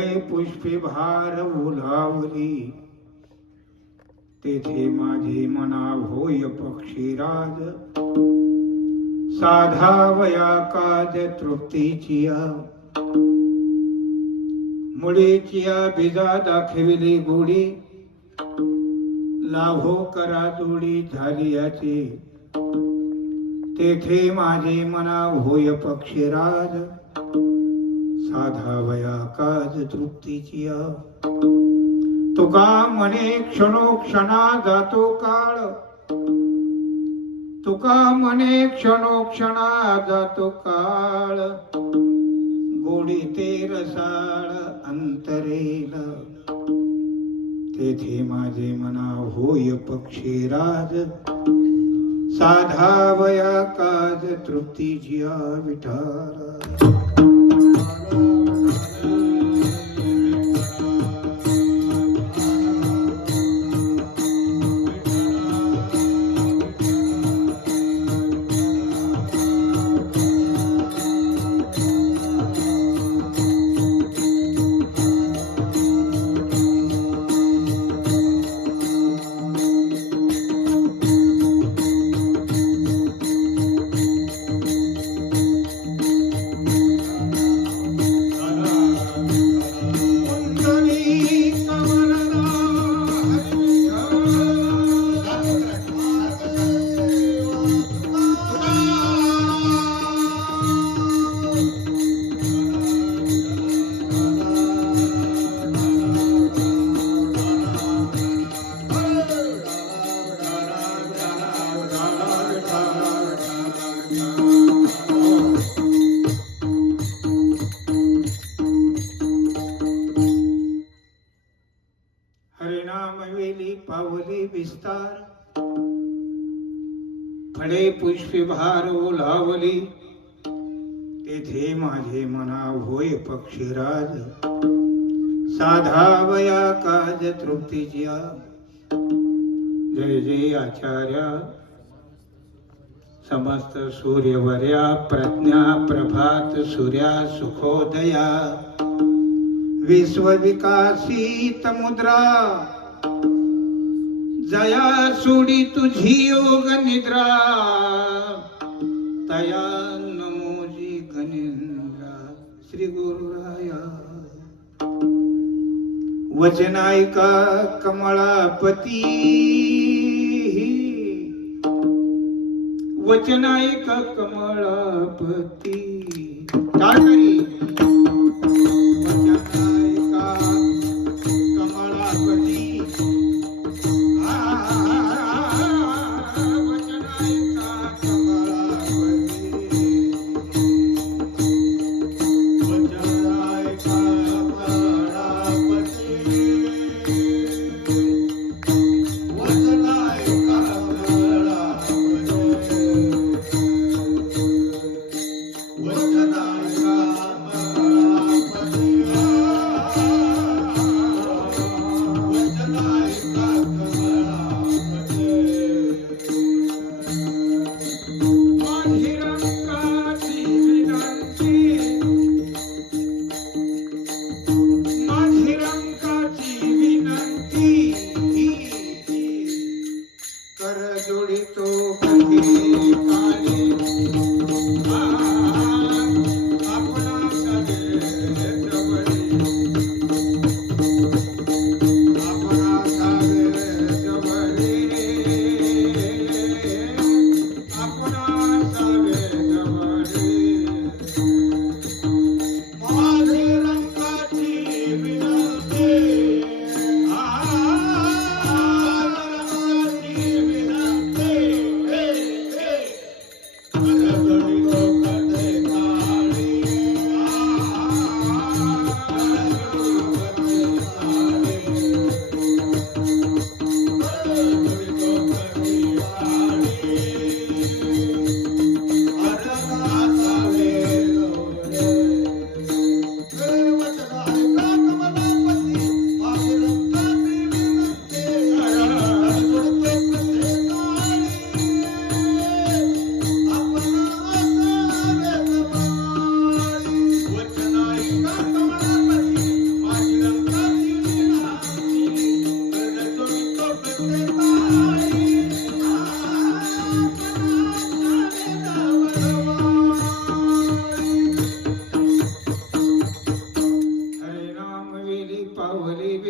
पुष्पे भार ओलावली, तेथे माझे मना होय पक्षीराज. साधावया काज तृप्तीचिया, मुळेचिया बीजा दाखविली गोडी. लाभो करा जोडी झाली याची, तेथे माझे मना होय पक्षीराज. साधावया काज तृप्तीचिया. तुका म्हणे क्षणोक्षणा जातो काळ, तुका म्हणे क्षणोक्षणा जातो काळ. गोडी ते रसाळ अंतरेल, तेथे माझे मना होय पक्षीराज. साधावया काज तृप्तीचिया विठाला. पावली विस्तार, फळे पुष्पे भार ओलावली, तेथे माझे मना होय पक्षीराज. साधावया काज तृप्तीचिया. जय जय आचार्य समस्त सूर्यवर्या. प्रज्ञा प्रभात सूर्या सुखोदया. विश्वविकासित मुद्रा, जया सोडी तुझी योग निद्रा. तया नमोजी गणेंद्रा. श्री गुरुराया. वचनायका कमळापती, वचनायका कमळापती. टाळकरी. वचनायका कमळापती. वचनायका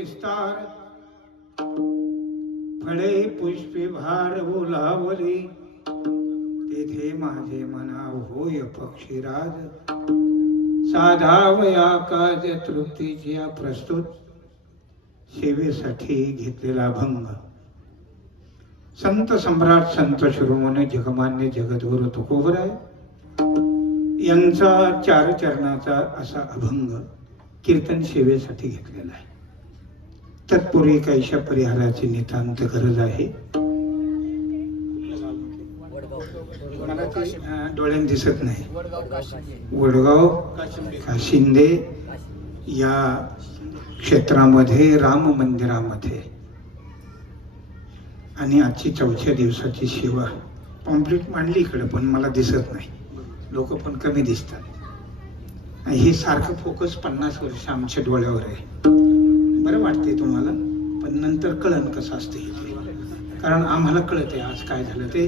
विस्तार, फळे पुष्पे भार ओलावली, तेथे माझे मना होय पक्षीराज, साधावया काज तृप्तीची प्रस्तुत, सेवेसाठी घेतलेला भंग. संत सम्राट संत शिरोमणी जगमान्य जगद्गुरु तुकोबराय यांचा चार चरणाचा असा अभंग कीर्तन सेवेसाठी घेतलेला आहे. तत्पूर्वी कैशा परिहाराची नितांत गरज आहे. मला ते डोळ्यात दिसत नाही. वडगाव काशिंदे या क्षेत्रामध्ये राम मंदिरामध्ये आणि आजची 4थ्या दिवसाची सेवा पॉम्प्लेट मांडली इकडे, पण मला दिसत नाही. लोक पण कमी दिसतात. हे सारखं फोकस 50 वर्ष आमच्या डोळ्यावर आहे. बरं वाटते तुम्हाला, पण नंतर कळण कसं असते ते. कारण आम्हाला कळत आहे आज काय झालं ते.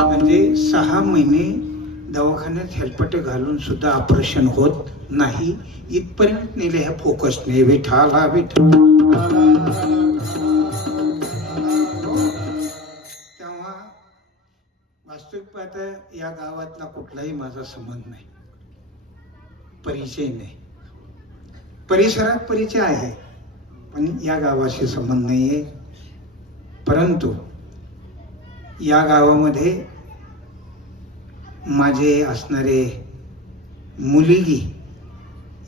म्हणजे 6 महिने दवाखान्यात हेल्पट घालून सुद्धा ऑपरेशन होत नाही, इथपर्यंत नेले ह्या फोकसने. विठाला विठा. तेव्हा वास्तविक पाहता या गावातला कुठलाही माझा संबंध नाही, परिचय नाही. परिसरात परिचय आहे, पण या गावाशी संबंध नाहीये. परंतु या गावामध्ये माझे असणारे मुलगी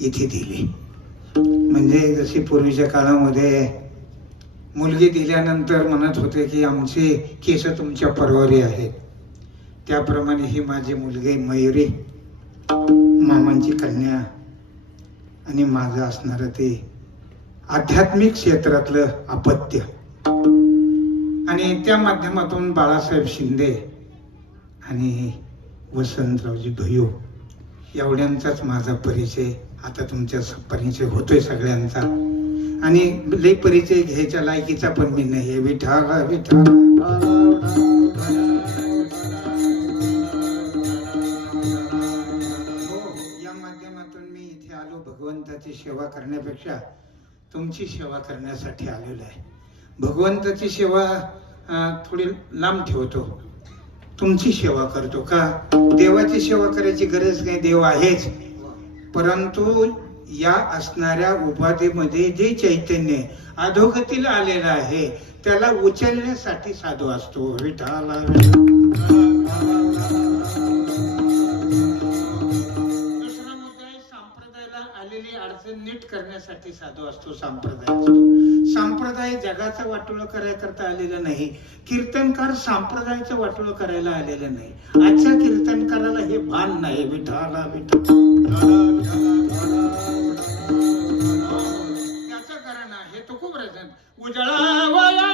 इथे दिली. म्हणजे जशी पूर्वीच्या काळामध्ये मुलगी दिल्यानंतर म्हणत होते की आमचे केस तुमच्या परवारी आहेत, त्याप्रमाणे ही माझी मुलगी मयुरी, मामांची कन्या, आणि माझं असणारं ते आध्यात्मिक क्षेत्रातलं अपत्य. आणि त्या माध्यमातून बाळासाहेब शिंदे आणि वसंतरावजी भैयू एवढ्यांचाच माझा परिचय आता तुमच्या परिचय होतोय सगळ्यांचा. आणि लई परिचय घ्यायच्या लायकीचा पण मी नाही. विठाला विठा. या माध्यमातून मी इथे आलो भगवंताची सेवा करण्यापेक्षा तुमची सेवा करण्यासाठी आलेलो आहे. भगवंताची सेवा थोडी लांब ठेवतो, तुमची सेवा करतो. का देवाची सेवा करायची गरज नाही, देव आहेच. परंतु या असणाऱ्या उपाधीमध्ये जे चैतन्य अधोगतीला आलेलं आहे त्याला उचलण्यासाठी साधू असतो. विठाला दुसरा मुद्दा आहे संप्रदायाला आलेली अडचण नीट करण्यासाठी साधू असतो. संप्रदाय जगाचं वाटोळं करायकरता आलेलं नाही. कीर्तनकार संप्रदायाचं वाटोळं करायला आलेलं नाही. आजच्या कीर्तनकाराला हे भान नाही. विठाला विठा. त्याचं कारण आहे तो खूप रचन उजळावया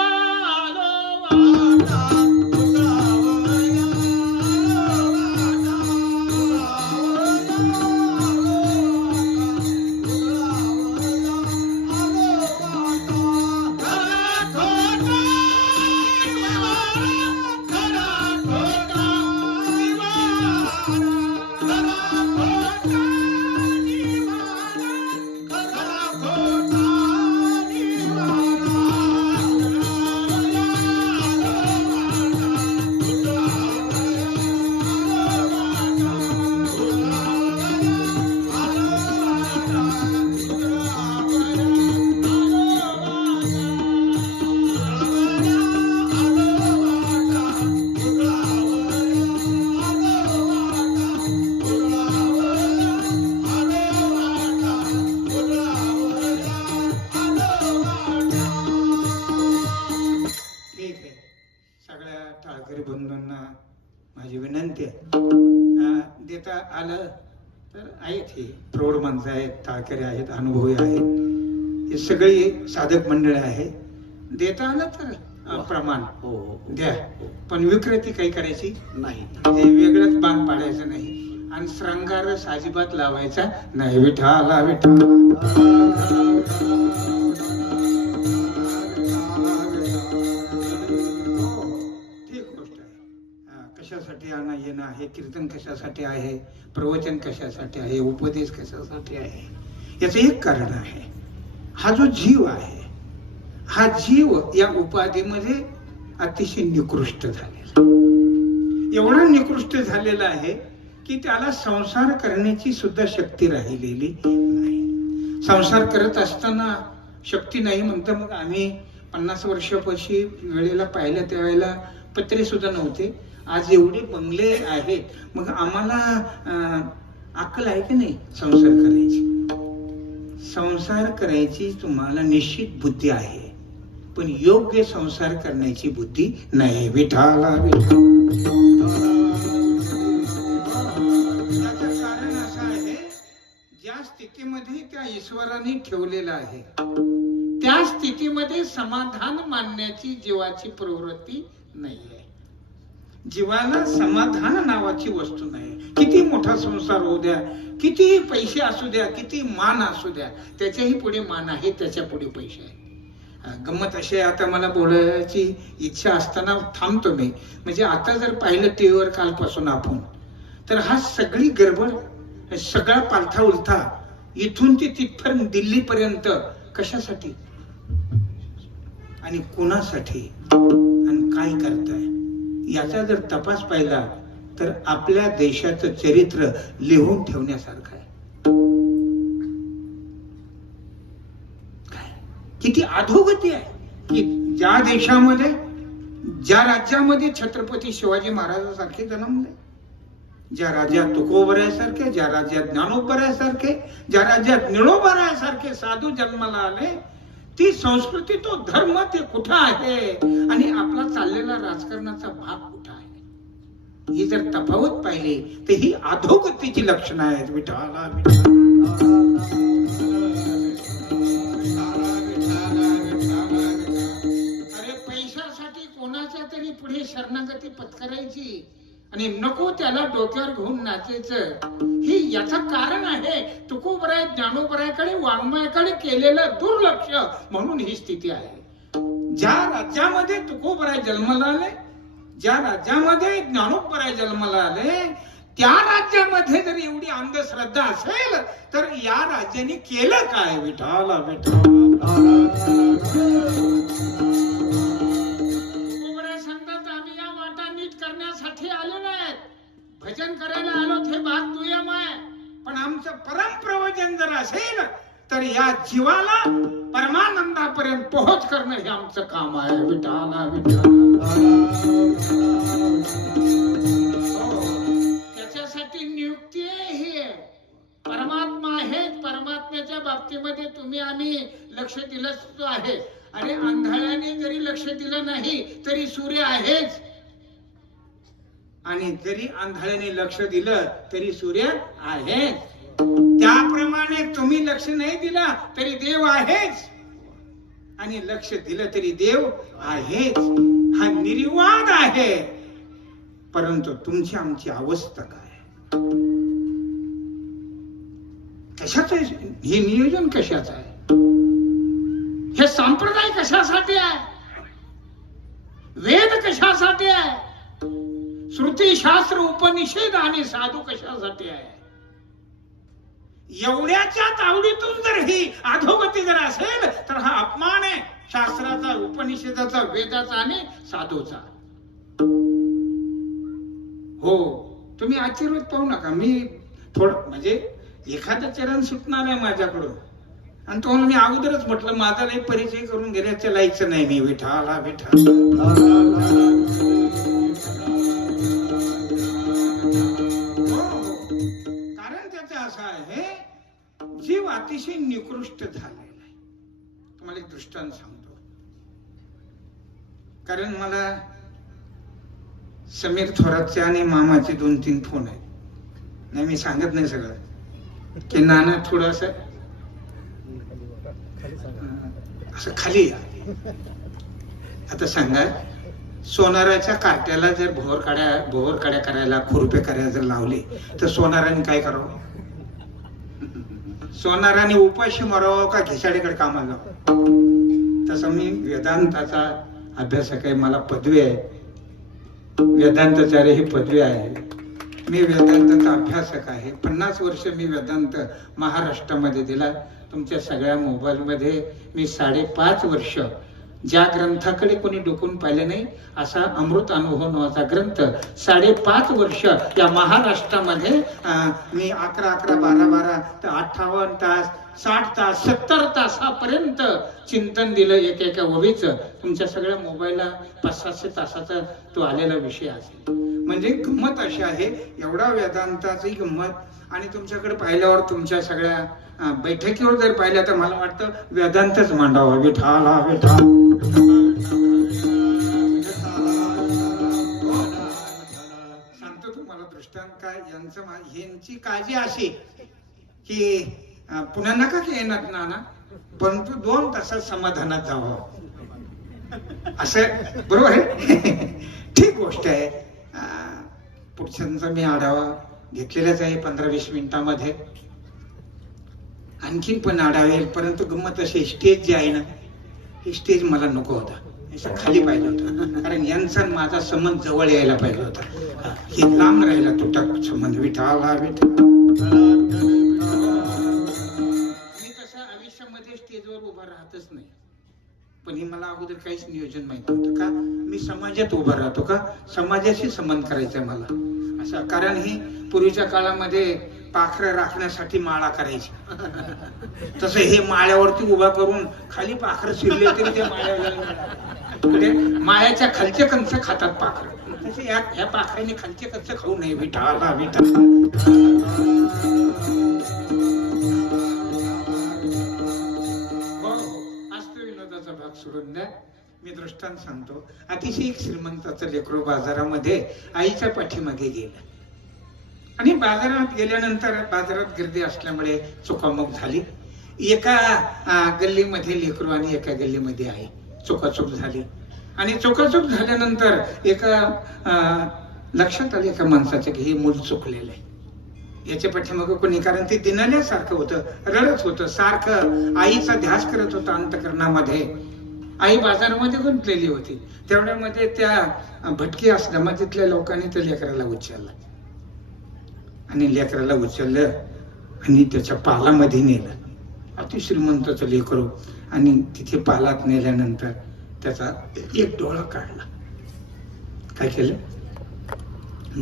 माझी विनंती आहे. देता आलं तर आहेत, हे प्रौढ माणसं आहेत, टाळकरी आहेत, अनुभवी आहेत, हे सगळी साधक मंडळी आहे. देता आलं तर प्रमाण द्या, पण विक्रेती काही करायची नाही. म्हणजे वेगळंच बांध पाडायचं नाही आणि श्रंगारस अजिबात लावायचा नाही. विठाला विठा. कशासाठी आणा येणं आहे, कीर्तन कशासाठी आहे, प्रवचन कशासाठी आहे, उपदेश कशासाठी आहे, याचं एक कारण आहे. हा जो जीव आहे हा जीव या उपाधीमध्ये अतिशय निकृष्ट झालेला, एवढा निकृष्ट झालेला आहे की त्याला संसार करण्याची सुद्धा शक्ती राहिलेली नाही. संसार करत असताना शक्ती नाही म्हणतं. मग आम्ही 50 वर्षापाशी वेळेला पाहिलं त्यावेळेला पत्रे सुद्धा नव्हते. आज एवढे बंगले आहेत. मग आम्हाला अक्कल आहे की नाही संसार करायची? संसार करायची तुम्हाला निश्चित बुद्धी आहे, पण योग्य संसार करण्याची बुद्धी नाही. विठाला याचं कारण असं आहे, ज्या स्थितीमध्ये त्या ईश्वराने ठेवलेलं आहे त्या स्थितीमध्ये समाधान मानण्याची जीवाची प्रवृत्ती नाही आहे. जीवाला समाधान नावाची वस्तू नाही. किती मोठा संसार होऊ द्या, किती पैसे असू द्या, किती मान असू द्या, त्याच्याही पुढे मान आहे, त्याच्या पुढे पैसे आहे. गंमत अशी आहे, आता मला बोलायची इच्छा असताना थांबतो मी. म्हणजे आता जर पाहिलं टीव्हीवर कालपासून आपण, तर हा सगळी गडबड, सगळा पालथा उलथा इथून ते तिथपर्यंत दिल्लीपर्यंत कशासाठी आणि कोणासाठी आणि काय करताय याचा जर तपास पाहिला तर आपल्या देशाचं चरित्र लिहून ठेवण्यासारखं आहे. किती अधोगती आहे की ज्या देशामध्ये, ज्या राज्यामध्ये छत्रपती शिवाजी महाराजांसारखे जन्मले, ज्या राज्यात तुकोबरायासारखे, ज्या राज्यात ज्ञानोबरायासारखे, ज्या राज्यात निळोबरायासारखे साधू जन्माला आले, ती संस्कृती, तो धर्म ते कुठं आहे आणि आपला चाललेला राजकारणाचा भाग कुठं आहे, ही जर तफावत पाहिली तर ही अधोगतीची लक्षणं आहेत. विठाला अरे पैशासाठी कोणाच्या तरी पुढे शरणागती पत्करायची आणि नको त्याला डोक्यावर घेऊन नाचायचं, ही याचं कारण आहे तुकोबराय ज्ञानोबरायाकडे, वाङ्मयाकडे केलेलं दुर्लक्ष, म्हणून ही स्थिती आहे. ज्या राज्यामध्ये तुकोबराय जन्माला आले, ज्या राज्यामध्ये ज्ञानोबराय जन्माला आले, त्या राज्यामध्ये जर एवढी अंधश्रद्धा असेल तर या राज्याने केलं काय? विठाला करण्यासाठी आले नाहीत, भजन करायला आलो, हे भाग दुय्यम आहे. पण आमचं परमप्रवचन जर असेल तर या जीवाला परमानंदापर्यंत पोहोच करणं हे आमचं काम आहे. विठाला त्याच्यासाठी नियुक्ती आहे. ही परमात्मा आहे. परमात्म्याच्या बाबतीमध्ये तुम्ही आम्ही लक्ष दिलंच आहे. अरे आंधळ्याने जरी लक्ष दिलं नाही तरी सूर्य आहेच, आणि जरी आंधळ्याने लक्ष दिलं तरी सूर्य आहेच. त्याप्रमाणे तुम्ही लक्ष नाही दिला तरी देव आहेच, आणि लक्ष दिलं तरी देव आहेच. हा निर्वाद आहे. परंतु तुमची आमची अवस्था काय, कशाचं हे नियोजन, कशाचं आहे हे संप्रदाय, कशासाठी आहे वेद, कशासाठी आहे श्रुती शास्त्र उपनिषद आणि साधू कशासाठी आहे? एवढ्याच्या तावडीतून जर ही अधोगती जर असेल तर हा अपमान आहे शास्त्राचा, उपनिषदाचा, वेदाचा आणि साधूचा. हो, तुम्ही आश्चर्यात पाहू नका. मी थोडं म्हणजे एखादं चरण सुटणार आहे माझ्याकडून, आणि तो मी अगोदरच म्हटलं माझा काही परिचय करून घेण्याच्या लायचं नाही मी. विठाला कारण त्याचं असं आहे, जीव अतिशय निकृष्ट झालेला आहे. तुम्हाला एक दृष्टांत सांगतो. कारण मला समीर थोरातचे आणि मामाचे 2-3 फोन आहेत. नाही मी सांगत नाही सगळं, की नाना थोडस असं खाली या. आता सांगा, सोनाराच्या कार्ट्याला जर भोवरकाड्या करायला, खुरपे करायला जर लावले तर सोनाराने काय करावं? सोनाराने उपाशी मरावं का घिसाडीकडे कामाला जावं? तसं मी वेदांताचा अभ्यासक आहे, मला पदवी आहे, वेदांताचार्य ही पदवी आहे. मी वेदांताचा अभ्यासक आहे. 50 वर्ष मी वेदांत महाराष्ट्रामध्ये दिला. तुमच्या सगळ्या मोबाईलमध्ये मी 5.5 वर्ष ज्या ग्रंथाकडे कोणी डोकून पाहिलं नाही असा अमृत अनुभव नावाचा ग्रंथ 5.5 वर्ष या महाराष्ट्रामध्ये मी 11 12 तर 58 तास 60 तास 70 तासापर्यंत चिंतन दिलं एका ओळीचं. तुमच्या सगळ्या मोबाईलला 500-700 तासाचा तो आलेला विषय असेल. म्हणजे गंमत अशी आहे, एवढा वेदांताची गंमत. आणि तुमच्याकडे पाहिल्यावर तुमच्या सगळ्या बैठकीवर जर पाहिलं तर मला वाटतं वेदांतच मांडावा. विठाला विठाल सांगतो तुम्हाला दृष्टांत काय. यांची काळजी अशी की पुन्हा नका की येणार नाना, परंतु 2 तासात समाधानात जावं असं. बरोबर आहे. ठीक गोष्ट आहे. पुढच्यांचा मी आढावा घेतलेलाच आहे 15-20 मिनिटांमध्ये. आणखीन पण आढावेल, परंतु गंमत अशी स्टेज जे आहे ना, हे स्टेज मला नको होता, खाली पाहिजे होता. कारण यांचा माझा संबंध जवळ यायला पाहिजे होता. हे लांब राहिला तुटक संबंध. विठाला विठा. मी तसं आयुष्यामध्ये स्टेजवर उभा राहतच नाही, पण हे मला अगोदर काहीच नियोजन माहित नव्हतं. का मी समाजात उभा राहतो, का समाजाशी संबंध करायचा मला असं. कारण ही पूर्वीच्या काळामध्ये पाखरं राखण्यासाठी माळा करायची. तसं हे माळ्यावरती उभा करून खाली पाखरं शिरले तरी त्या माळ्याला माळ्याच्या खालचे कंस खातात पाखरं. तसे ह्या पाखराने खालचे कंस खाऊ नये. विठाला विठा. असतो विनोदाचा भाग सोडून द्या. मी दृष्टांत सांगतो. अतिशय एक श्रीमंताचं लेकरू बाजारामध्ये आईच्या पाठीमागे गेलं आणि बाजारात गेल्यानंतर बाजारात गर्दी असल्यामुळे चुकामुक झाली. एका गल्लीमध्ये लेकरू आणि एका गल्लीमध्ये आई. चुकाचूक झाली आणि चुकाचूक झाल्यानंतर एका लक्षात आलं एका माणसाचं की हे मूल चुकलेलं आहे. याच्या पाठीमागं कोणी, कारण ते दिनाल्यासारखं होतं, रडत होतं, सारखं आईचा ध्यास करत होता अंतकरणामध्ये. आई बाजारामध्ये गुंतलेली होती. तेवढ्यामध्ये त्या भटकी आश्रमातीतल्या लोकांनी त्या लेकराला उचललं आणि लेकराला उचललं आणि त्याच्या पालामध्ये नेलं. अति श्रीमंताचं लेकरू. आणि तिथे पालात नेल्यानंतर त्याचा एक डोळा काढला. काय केलं?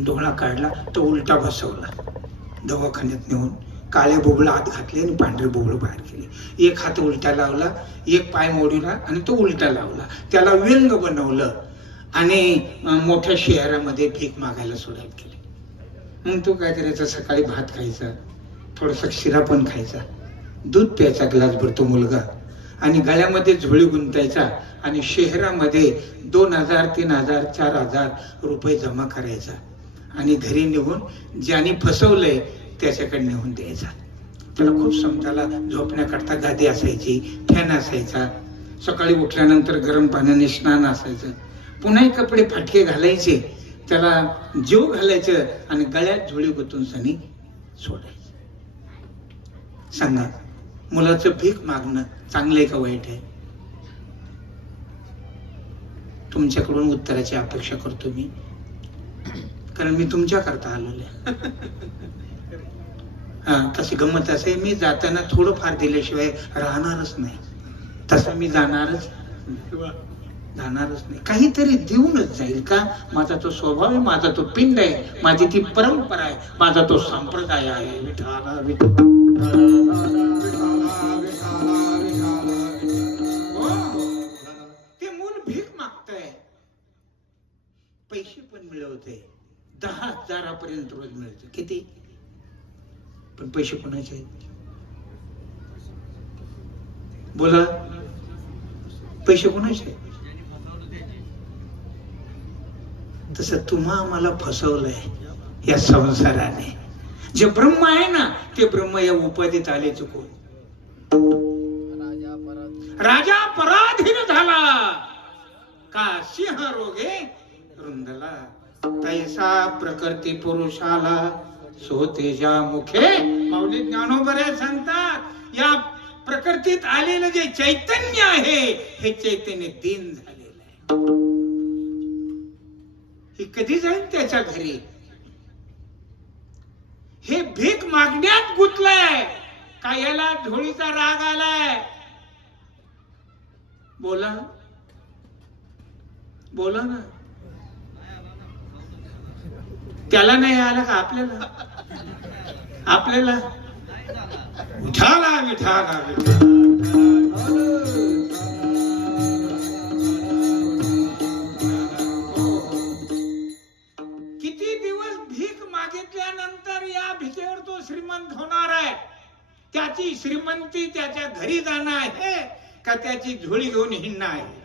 डोळा काढला, तो उलटा बसवला. दवाखान्यात नेऊन काळे बुबळ आत घातले आणि पांढरे बुबळ बाहेर केले. एक हात उलटा लावला, एक पाय मोडीला आणि तो उलटा लावला. त्याला व्यंग बनवलं आणि मोठ्या शहरामध्ये भीक मागायला सुरुवात केली. मग तो काय करायचा, सकाळी भात खायचा, थोडासा शिरा पण खायचा, दूध प्यायचा ग्लासभर तो मुलगा, आणि गळ्यामध्ये झोळी गुंतायचा आणि शहरामध्ये 2,000, 3,000, 4,000 रुपये जमा करायचा आणि घरी निघून ज्याने फसवलंय त्याच्याकडे नेऊन द्यायचा. त्याला खूप समजायला झोपण्याकरता गादी असायची, फॅन असायचा, सकाळी उठल्यानंतर गरम पाण्याने स्नान असायचं, पुन्हा कपडे फाटके घालायचे, त्याला जीव घालायचं आणि गळ्यात झोळी गुंतून सनी सोडायचं. सांगा, मुलाचं भीक मागणं चांगलं आहे का वाईट आहे? तुमच्याकडून उत्तराची अपेक्षा करतो मी, कारण मी तुमच्या करता आलेलो आहे. तशी गंमत असे, मी जाताना थोडं फार दिल्याशिवाय राहणारच नाही. तसं मी जाणारच नाही, काहीतरी देऊनच जाईल. का? माझा तो स्वभाव आहे, माझा तो पिंड आहे, माझी ती परंपरा आहे, माझा तो संप्रदाय आहे. विठाला विठा. ते मूल भीक मागतंय, पैसे पण मिळवते, 10,000 पर्यंत रोज मिळते. किती? पण पैसे कोणाचे आहेत? बोला, पैसे कोणाचे आहेत? तसं तुम्हा आम्हाला फसवलंय या संसाराने. जे ब्रह्म आहे ना, ते ब्रह्म या उपाधीत आले चुकून. राजा पराधीन झाला, का सिंह रोगे रुंदला, तैसा प्रकृती पुरुषाला सो तेजा मुखे. माऊली ज्ञानोबा सांगतात, या प्रकृतीत आलेलं जे चैतन्य आहे, हे चैतन्य दीन झालेलं आहे. हे कधी जाईल त्याच्या घरी? हे भीक मागण्यात गुंतलाय का याला झोळीचा राग आलाय? बोला, बोला ना. त्याला नाही आला का आपल्याला? आपल्याला विठाला विठाला किती दिवस भीक मागितल्यानंतर या भिकेवर तो श्रीमंत होणार आहे. त्याची श्रीमंती त्याच्या घरी जाणं आहे का त्याची झोळी घेऊन हिंडणं आहे?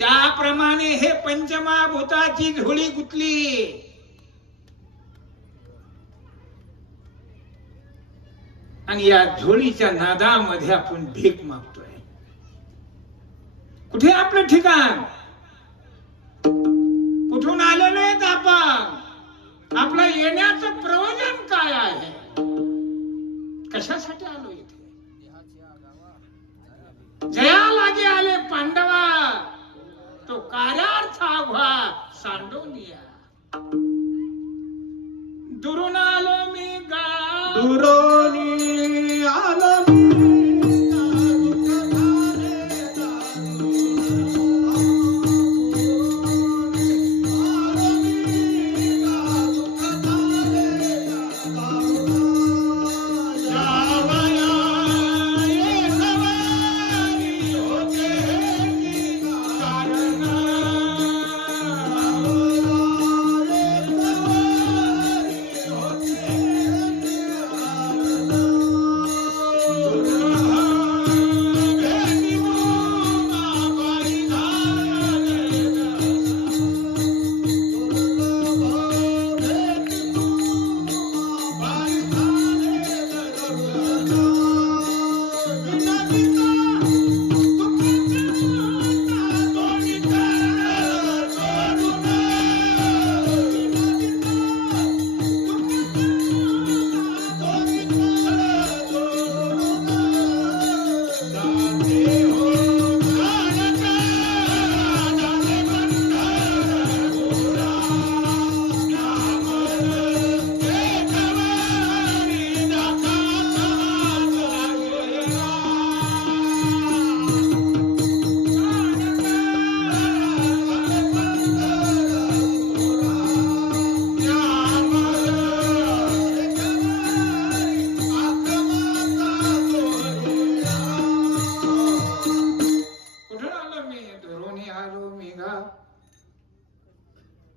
त्याप्रमाणे हे पंचमहाभूताची झोळी गुंतली. आणि या झोळीच्या नादामध्ये आपण भीक मागतोय. कुठे आपलं ठिकाण? कुठून आलेलो आहेत आपण? आपलं येण्याचं प्रयोजन काय आहे? कशासाठी आलो इथे? जया लागे आले पांडवा, तो कार्यार्थ आघवा सांडोनिया. दुरून आलो मी दुरोनी आलो मी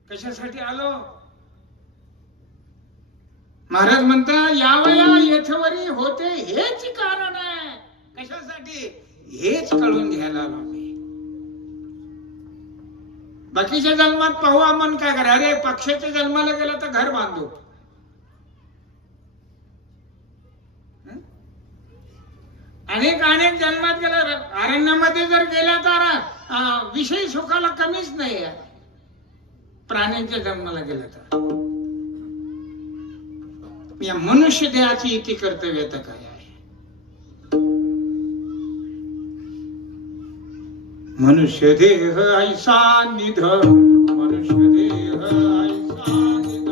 कशासाठी आलो? महाराज म्हणता यावया येथवरी होते हेच कारण आहे. कशासाठी? हेच कळून घ्यायला आलो मी. बाकीच्या जन्मात पाहू आपण काय करा. अरे पक्षाच्या जन्माला गेला तर घर बांधू, अनेक अनेक जन्मात गेला. अरण्यामध्ये जर गेला तर विषय सुखाला कमीच नाही आहे. प्राण्यांच्या जन्माला गेला तर या मनुष्य देहाची इति कर्तव्यता काय आहे? मनुष्य देह ऐसा निध, मनुष्य देह ऐसा निध,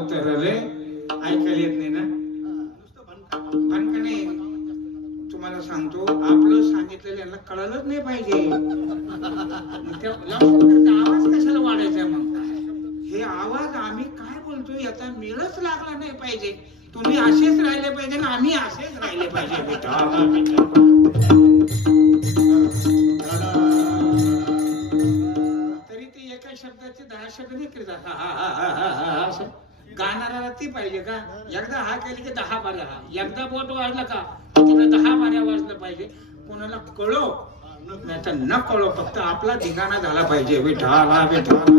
होतं रे ऐकायला येत नाही ना भणकणे तुम्हाला सांगतो आपलं सांगितलेलं यांना कळलंच नाही पाहिजे आवाज कशाला वाढायचा मग हे आवाज आम्ही काय बोलतोय याचा मेळच लागला नाही पाहिजे तुम्ही असेच राहिले पाहिजे ना आम्ही असेच राहिले पाहिजे तरी ते एका शब्दाचे 10 शब्द नाही करतात गाणाऱ्याला ती पाहिजे का एकदा हा केली की 10 बाऱ्या हा एकदा बोट वाजलं का तिला 10 बाऱ्या वाजलं पाहिजे कोणाला कळो नाही तर न कळो फक्त आपला धिगाणा झाला पाहिजे विठाला विठाला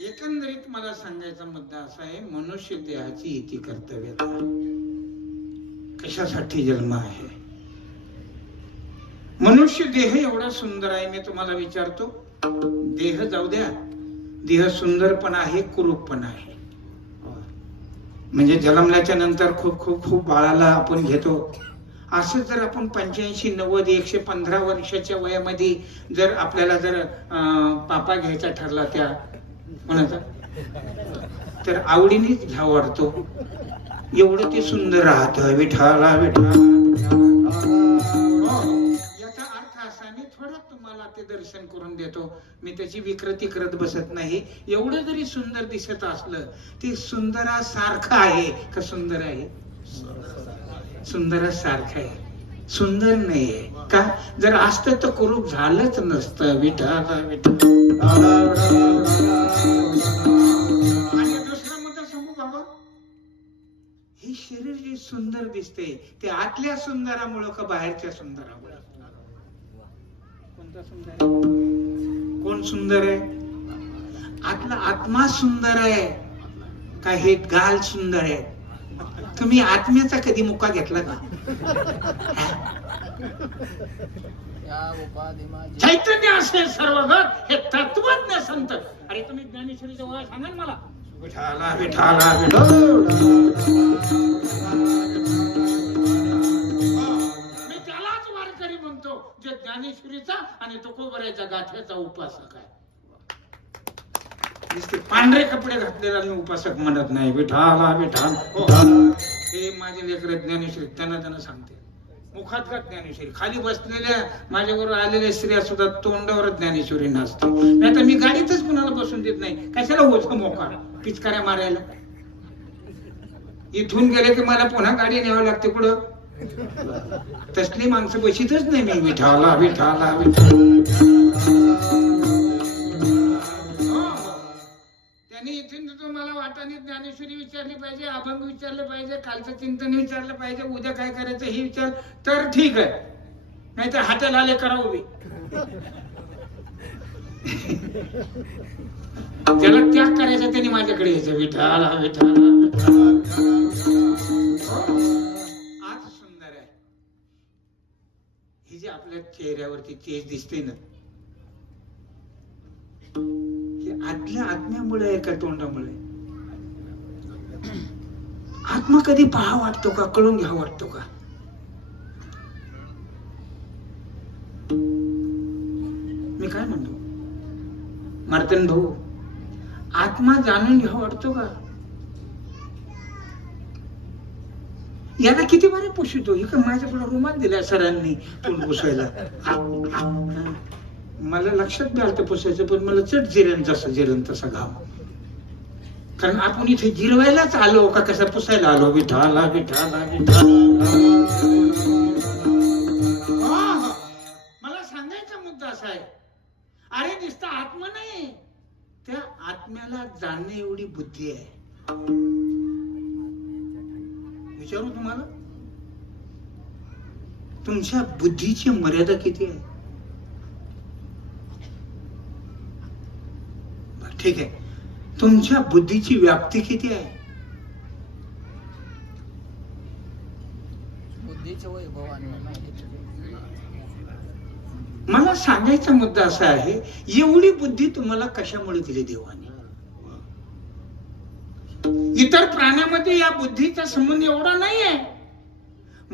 एकंदरीत मला सांगायचा मुद्दा असा आहे मनुष्य देहाची इति कर्तव्यता कशासाठी जन्म आहे मनुष्य देह एवढा सुंदर आहे मी तुम्हाला विचारतो देह जाऊ द्या देह सुंदर पण आहे कुरूप पण आहे म्हणजे जन्मल्याच्या नंतर खूप खूप खूप बाळाला आपण घेतो असं जर आपण 85, 90, 115 वर्षाच्या वयामध्ये जर आपल्याला जर पापा घ्यायचा ठरला त्या कोणाचा तर आवडीनेच घ्यावा वाटतो एवढं ते सुंदर राहत विठाला विठाला थोडं तुम्हाला ते दर्शन करून देतो मी त्याची विकृती करत बसत नाही एवढं जरी सुंदर दिसत असलं ते सुंदरासारखं आहे का सुंदर आहे सुंदरासारखं आहे सुंदर नाहीये का जर असतं तर कुरूप झालंच नसतं विठाला विठाला आणि दुसरं मुद्दा सांगू बाबा हे शरीर जे सुंदर दिसते ते आतल्या सुंदरामुळं का बाहेरच्या सुंदरामुळे कोण सुंदर आहे आतला आत्मा सुंदर आहे का हे गाल सुंदर आहे तुम्ही आत्म्याचा कधी मुका घेतला का चैतन्य असे सर्वगत हे तत्वज्ञ संत अरे तुम्ही ज्ञानेश्वरीचा वळा सांगा ना मला विठाला विठाला मी त्यालाच वारकरी म्हणतो जे ज्ञानेश्वरीचा आणि तुकोबराच्या गाथ्याचा उपासक आहे पांढरे कपडे घातलेला मी उपासक म्हणत नाही विठाला विठाला हे माझे लेकर ज्ञानेश्वरी त्यांना सांगते मुखात का ज्ञानेश्वरी खाली बसलेल्या माझ्याबरोबर आलेल्या स्त्रिया सुद्धा तोंडावर ज्ञानेश्वरी नसते नाही तर मी गाडीतच कुणाला बसून देत नाही कशाला होतं मोका पिचकाऱ्या मारायला इथून गेले की मला पुन्हा गाडी न्यावं लागते पुढं तसली माणसं बशीतच नाही मी विठाला विठाला त्यांनी इथून मला वाटाने ज्ञानेश्वरी विचारली पाहिजे अभंग विचारलं पाहिजे कालचं चिंतन विचारलं पाहिजे उद्या काय करायचं हे विचार तर ठीक आहे नाही तर हाताला आले करा उभी त्याला त्याग करायचा त्यांनी माझ्याकडे यायचं विठाला विठाला आज सुंदर आहे ही जी आपल्या चेहऱ्यावरती तेज दिसते ना आतल्या आत्म्यामुळे आहे का तोंडामुळे आत्मा कधी पहा वाटतो का कळून घ्या वाटतो का मी काय म्हणतो मार्तन भाऊ आत्मा जाणून घ्या वाटतो का याला किती बारे पुसतो ही का माझ्याकडे रुमाल दिला सरांनी तोंड पुसायला मला लक्षात बी आलं पुसायचं पण मला चट जिरण जसं जिरण तसा घाम कारण आपण इथे जिरवायलाच आलो का कसा पुसायला आलो विठाला विठाला मला सांगायचा मुद्दा असा आहे अरे नुसता आत्मा नाही त्या आत्म्याला जाणणे एवढी बुद्धी आहे विचारू तुम्हाला तुमच्या बुद्धीची मर्यादा किती आहे ठीक आहे तुमच्या बुद्धीची व्याप्ती किती आहे मला सांगायचा मुद्दा असा आहे एवढी बुद्धी तुम्हाला कशामुळे दिली देवाने इतर प्राण्यामध्ये या बुद्धीचा संबंध एवढा नाही आहे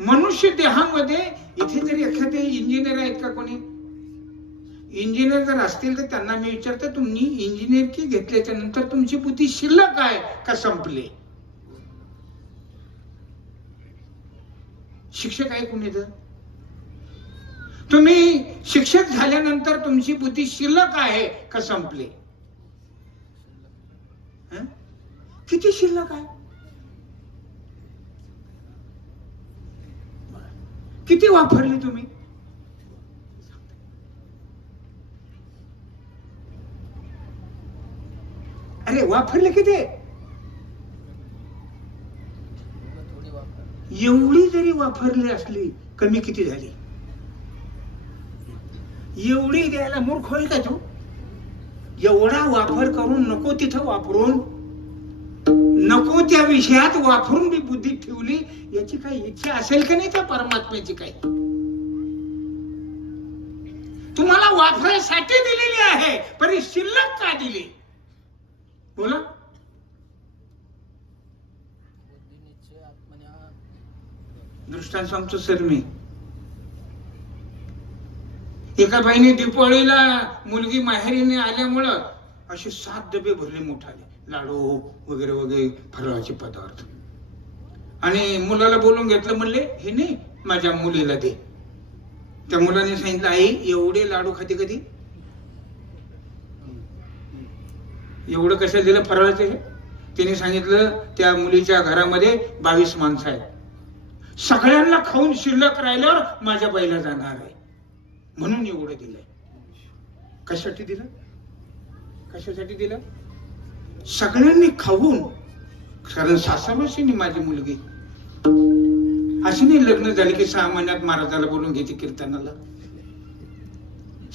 मनुष्य देहामध्ये इथे जरी एखादे इंजिनियर आहेत का कोणी इंजिनियर जर असतील तर त्यांना मी विचारतो, तुम्ही इंजिनियर की घेतल्याच्या नंतर तुमची बुद्धी शिल्लक आहे का संपली? शिक्षक आहे कोणी तर? तुम्ही शिक्षक झाल्यानंतर तुमची बुद्धी शिल्लक आहे का संपली? किती शिल्लक आहे? किती वापरली तुम्ही? अरे वापरले किती? एवढी जरी वापरली असली, कमी किती झाली? एवढी द्यायला मूर्ख होईल का तू? एवढा वापर करून नको तिथं वापरून, नको त्या विषयात वापरून मी बुद्धी ठेवली, याची काही इच्छा असेल का नाही त्या परमात्म्याची? काही तुम्हाला वापरायसाठी दिलेली आहे, पण शिल्लक का दिली? बोला. दृष्टांत सांगतो सर मी. एका बाईने दीपावळीला मुलगी माहेरीने आल्यामुळं असे 7 डबे भरले मोठाले, लाडू वगैरे वगैरे फराळाचे पदार्थ, आणि मुलाला बोलून घेतलं. म्हणले हे नाही, माझ्या मुलीला दे. त्या मुलाने सांगितलं, आई एवढे लाडू खाते कधी? एवढं कशाला दिलं फराळाचे? तिने सांगितलं, त्या मुलीच्या घरामध्ये 22 माणसं आहेत, सगळ्यांना खाऊन शिल्लक राहिल्यावर माझ्या बाईला जाणार आहे, म्हणून एवढं दिलंय. कशासाठी दिलं? कशासाठी दिलं? सगळ्यांनी खाऊन. कारण 6 वर्षांनी माझी मुलगी अशी नाही लग्न झाली की 6 महिन्यात महाराजाला बोलून घेते कीर्तनाला.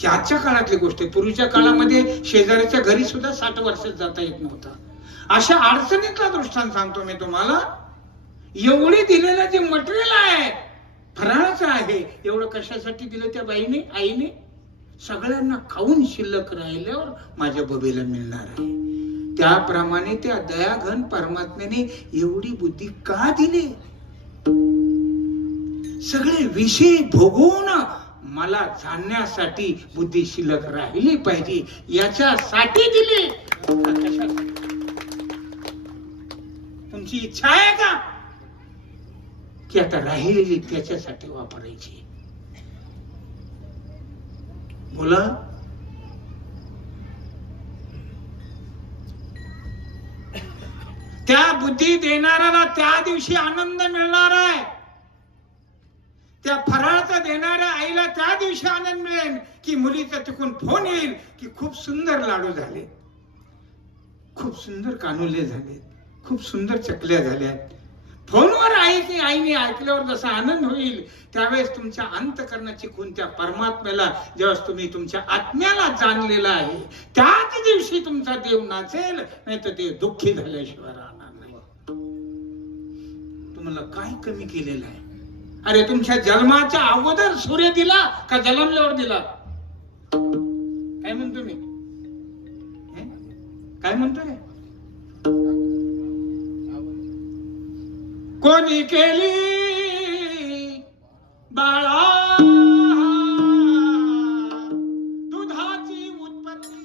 आजच्या काळातली गोष्ट आहे. पूर्वीच्या काळामध्ये शेजाऱ्याच्या घरी सुद्धा 60 वर्षात जाता येत नव्हता. अशा अडचणीतला दृष्टांत सांगतो मी तुम्हाला. एवढे दिलेलं जे मटेरियल आहे फराळाचं आहे, एवढं कशासाठी दिलं त्या बाईने, आईने? सगळ्यांना खाऊन शिल्लक राहिल्यावर माझ्या बबीला मिळणार आहे. त्याप्रमाणे त्या दयाघन परमात्म्याने एवढी बुद्धी का दिली? सगळे विषय भोगून मला जाणण्यासाठी बुद्धी शिल्लक राहिली पाहिजे, याच्यासाठी दिली. तुमची इच्छा आहे का की आता राहिलेली त्याच्यासाठी वापरायची? बोला. त्या बुद्धी देणाऱ्याला त्या दिवशी आनंद मिळणार आहे. त्या फराळाचा देणाऱ्या आईला त्या दिवशी आनंद मिळेल की मुलीचा तिकून फोन येईल की खूप सुंदर लाडू झाले, खूप सुंदर कानुले झाले, खूप सुंदर चकल्या झाल्या. फोनवर आईने ऐकल्यावर जसा आनंद होईल, त्यावेळेस तुमच्या अंतःकरणाची खून त्या परमात्म्याला, जेव्हा तुम्ही तुमच्या आत्म्याला जाणलेला आहे, त्याच दिवशी तुमचा देव नाचेल, नाही तर देव दुःखी झाल्याशिवाय राहणार नाही. तुम्हाला काय कमी केलेलं आहे? अरे तुमच्या जन्माच्या अगोदर सूर्य दिला का जन्मल्यावर दिला? काय म्हणतो मी? काय म्हणतोय? कोणी केली बाळा दुधाची उत्पत्ती?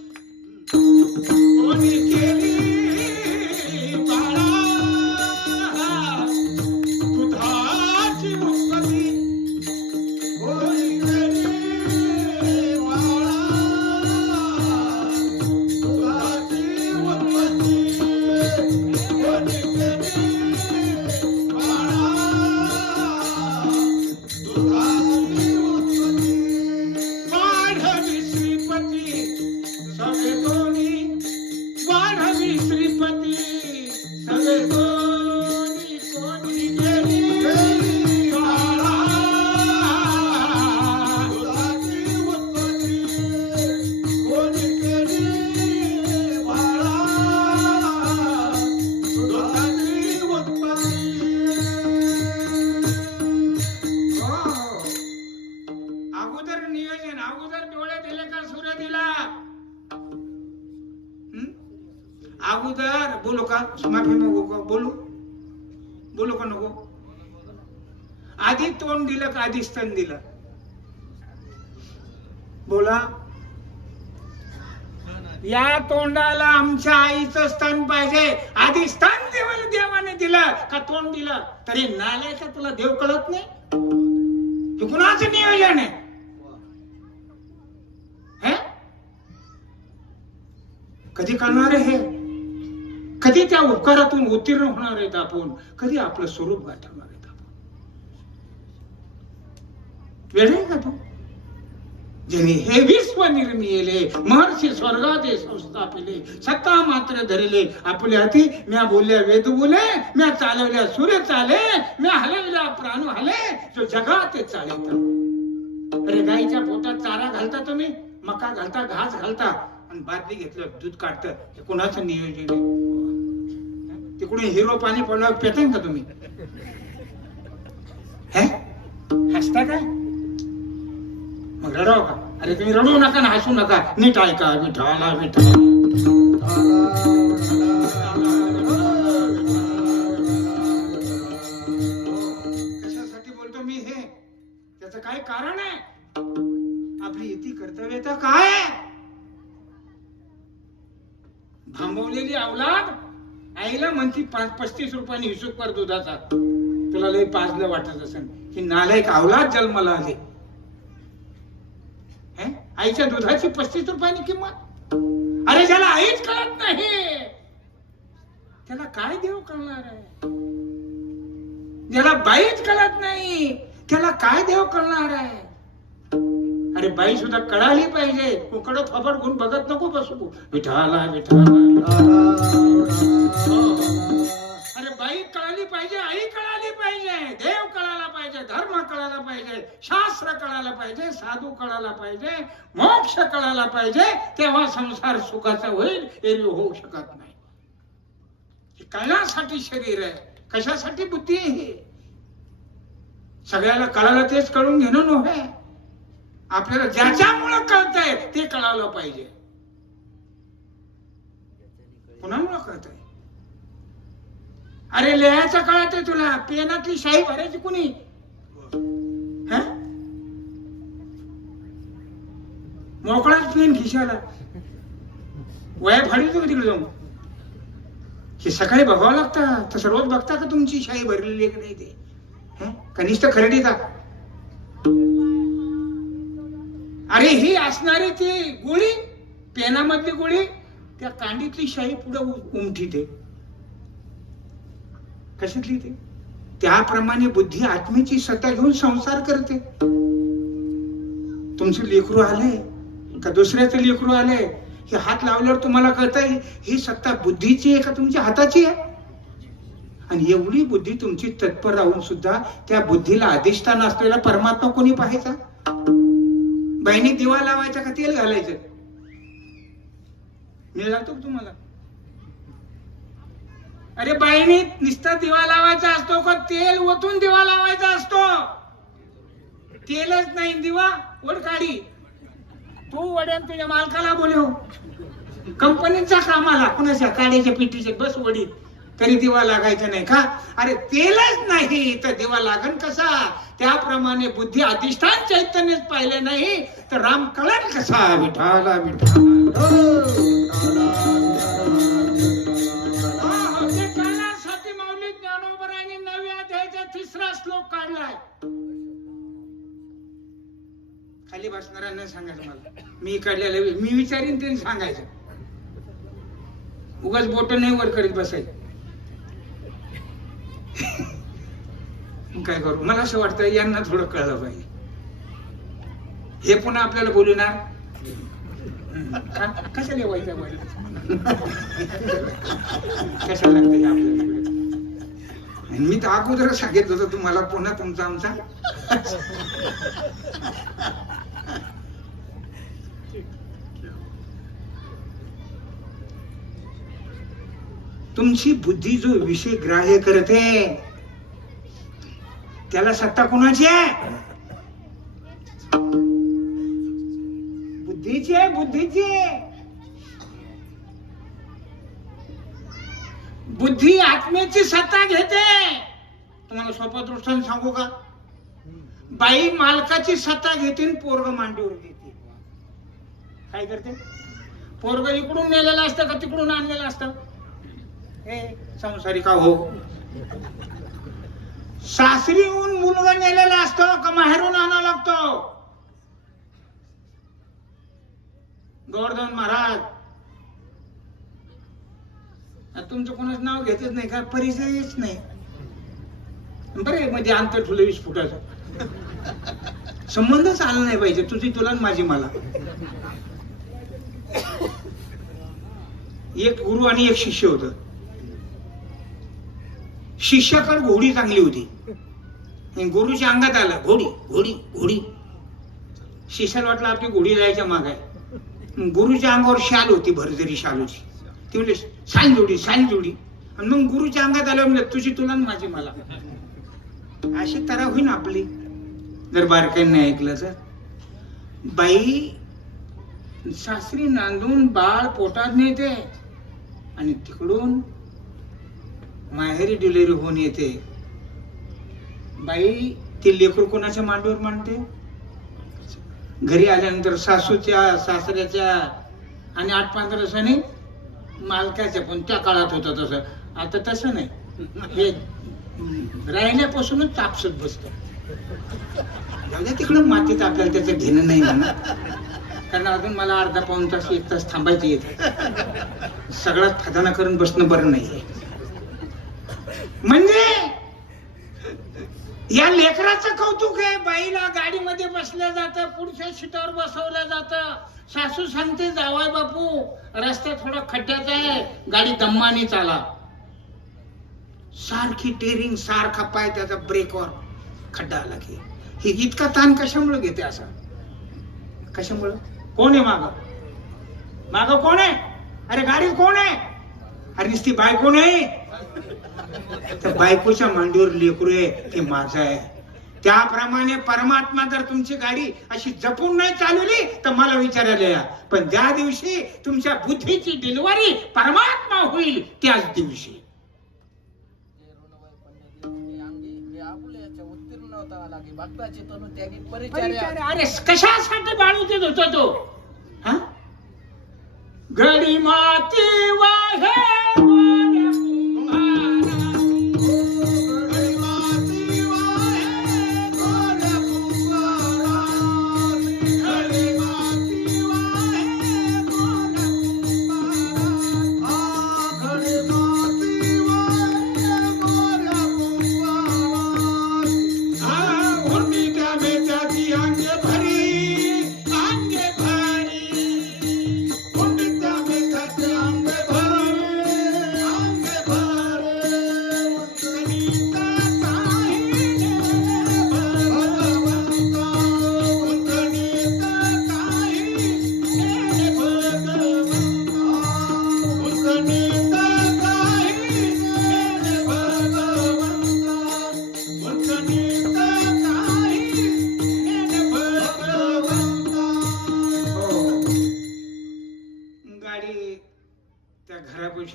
कोणी केली बाळा दुधाची उत्पत्ती? कोणी केली बाळा दुधाची उत्पत्ती? कोणी केली अगोदर बोलो का? माफी मागू का? बोलू का नको? आधी तोंड दिलं का आधी स्तन दिलं? बोला. या तोंडाला आमच्या आईचं स्थान पाहिजे. आधी स्थान देवाने दिलं का तोंड दिलं तरी नालाय का तुला देव कळत नाही? तू कुणाचं नियोजन आहे? कधी कळणार आहे हे? कधी त्या उपकारातून उत्तीर्ण होणार आहेत आपण? कधी आपलं स्वरूप गाठवणार आहेत आपण? वेळ आहे का तू? ज्याने हे विश्व निर्मिले महर्षी स्वर्गादे संस्थापिले सत्ता मात्र धरिले आपल्या हाती. म्या बोलल्या वेद बोले, म्या चालवल्या सूर्य चाले, म्या हलवल्या प्राण हले, जो जगात चाले. अरे गाईच्या पोटात चारा घालता तुम्ही, मका घालता, घास घालता आणि बादली घेतलं दूध काढतं. हे कोणाचं नियोजन आहे? तिकडून हिरो पाणी पडल्यावर पेताय का तुम्ही? हसता काय? मग रडाव का? अरे तुम्ही रडू नका ना हसू नका, नीट ऐका. विठाला विठाला कशासाठी बोलतो मी हे? त्याचं काय कारण आहे? आपली इति कर्तव्यता काय आहे? भांबवलेली अवलाद आईला म्हणती 35 रुपयाने हिशोब कर दुधाचा. तुला लय पाजलं वाटत असेल की नालायक अवलाद जन्माला आले. आईच्या दुधाची 35 रुपयानी किंमत. अरे ज्याला आईच कळत नाही त्याला काय देव कळणार आहे? ज्याला बाईच कळत नाही त्याला काय देव कळणार आहे? अरे बाई सुद्धा कळाली पाहिजे. कुकडं थोबड घेऊन बघत नको बसू. विठाला विठाला. अरे बाई कळाली पाहिजे, आई कळाली पाहिजे, देव कळाला पाहिजे, धर्म कळाला पाहिजे, शास्त्र कळायला पाहिजे, साधू कळायला पाहिजे, मोक्ष कळायला पाहिजे. तेव्हा संसार सुखाचा होईल. एरवी होऊ शकत नाही. कळण्यासाठी शरीर आहे, कशासाठी बुद्धी आहे? सगळ्याला कळालं तेच कळून घेणं नव्हे. आपल्याला ज्याच्यामुळं कळतंय ते कळालं पाहिजे. कुणामुळं कळतंय? अरे लिहायचं कळतंय तुला, पेनातली शाई भरायची कुणी? मोकळाच पेन खिशाला वया फाडीतो का तिकडे जाऊन? हे सकाळी बघावं लागतं. तसं रोज बघता का तुमची शाई भरलेली आहे की नाही ते? कनिष्ठ खरेदीचा. अरे ही असणारी ती गोळी, पेनामधली गोळी, त्या कांडीतली शाई पुढे उमठीते. कशातली ते? त्याप्रमाणे बुद्धी आत्मेची सत्ता घेऊन संसार करते. तुमचं लेकरू आलंय का दुसऱ्याचं लेकरू आलंय हे हात लावल्यावर तुम्हाला कळतंय ही सत्ता बुद्धीची आहे का तुमच्या हाताची आहे? आणि एवढी बुद्धी तुमची तत्पर राहून सुद्धा त्या बुद्धीला अधिष्ठान असलेला परमात्मा कोणी पाहायचा? बाईने दिवा लावायचा का तेल घालायचं? मी लागतो तुम्हाला? अरे बाईने नुसता दिवा लावायचा असतो का तेल ओतून दिवा लावायचा असतो? तेलच नाही दिवा वड काढी. तू वड्यान तुझ्या मालकाला बोलव, कंपनीचा कामाला कुणाच्या काड्याच्या पिठीचे बस वडीत, तरी दिवा लागायचा नाही का? अरे तेलच नाही तर दिवा लागन कसा? त्याप्रमाणे बुद्धी अधिष्ठान चैतन्यच पाहिले नाही तर राम कळन कसा? विठाला विठाला. ते कळण्यासाठी माऊली ज्ञानोबरांनी 9व्या अध्यायाचा 3रा श्लोक काढलाय. खाली बसणाऱ्यांना सांगायचं मला, मी काढलेलं मी विचारीन त्यांनी सांगायचं. उगाच बोट नाही वर करीत बसायचं. काय करू? मला असं वाटतं यांना थोडं कळलं पाहिजे. हे पुन्हा आपल्याला बोलू ना कशा लिवायचं कशा लागतं आपल्याला? मी तर अगोदर सांगितलं होतं तुम्हाला, पुन्हा तुमचा आमचा तुमची बुद्धी जो विषय ग्राह्य करते त्याला सत्ता कोणाची आहे? बुद्धीची आहे. बुद्धीची बुद्धी आत्मेची सत्ता घेते. तुम्हाला सोपा दृष्टांत सांगू का? बाई मालकाची सत्ता घेते, पोरग मांडीवर घेते. काय करते? पोरग इकडून नेलेलं असतं का तिकडून आणलेलं असतं? हे संसारिका हो, सासरीहून मुलगा नेलेला असतो का माहेरून आणावं लागतो? गोवर्धन महाराज, तुमचं कोणाच नाव घेतच नाही का? परिचयच नाही. बरे म्हणजे अंतर ठुलं 20 फुटाचं, संबंधच आला नाही पाहिजे, तुझी तुला आणि माझी मला. एक गुरु आणि एक शिष्य होत. शिष्याकडे घोडी चांगली होती आणि गुरुच्या अंगात आलं घोडी घोडी घोडी. शिष्याला वाटलं आपली घोडी जायच्या माग आहे. गुरुच्या अंगावर शाल होती, भरजरी शाल होती. ती म्हणजे साल जोडी साल जोडी. आणि मग गुरुच्या अंगात आलं म्हणजे तुझी तुला आणि माझी मला. अशी तरा होईन आपली जर बारकाईने ऐकलं तर. बाई सासरी नांदून बाळ पोटात नेते आणि तिकडून माहेरी डिलिव्हरी होऊन येते. बाई ती लेकरू कोणाच्या मांडीवर मांडते? घरी आल्यानंतर सासूच्या सासऱ्याच्या आणि 8-15 दिवसांनी मालकाच्या. पण त्या काळात होतं तसं, आता तसं नाही. हे राहिल्यापासूनच तापसत बसत. तिकडं मातीत आपल्याला त्याचं घेणं नाही म्हणा, कारण अजून मला अर्धा पाऊण तास 1 तास थांबायचं येत. सगळ्यात खदाना करून बसणं बरं नाही. म्हणजे या लेकराचं कौतुक आहे. बाईला गाडीमध्ये बसलं जातं, पुढच्या सीटावर बसवलं जातं. सासू सांगते जावाय बापू रस्ता थोडा खड्ड्याचा आहे, गाडी दम्माने चाला. सारखी टेरिंग, सारखा पाय त्याचा ब्रेकवर, खड्डा आला की हे इतका ताण कशामुळे घेते? असा कशामुळे? कोण आहे माग? माग कोण आहे? अरे गाडीत कोण आहे? अरे नुसती बायको नाही, त्या बायकोच्या मांडीवर लेकरू आहे, ते माझं आहे. त्याप्रमाणे परमात्मा जर तुमची गाडी अशी जपून नाही चालवली तर मला विचारायला या. पण ज्या दिवशी तुमच्या बुद्धीची डिलिव्हरी परमात्मा होईल त्याच दिवशी अरे कशासाठी बाळू देत होता तो? हा, गडी माती वाहे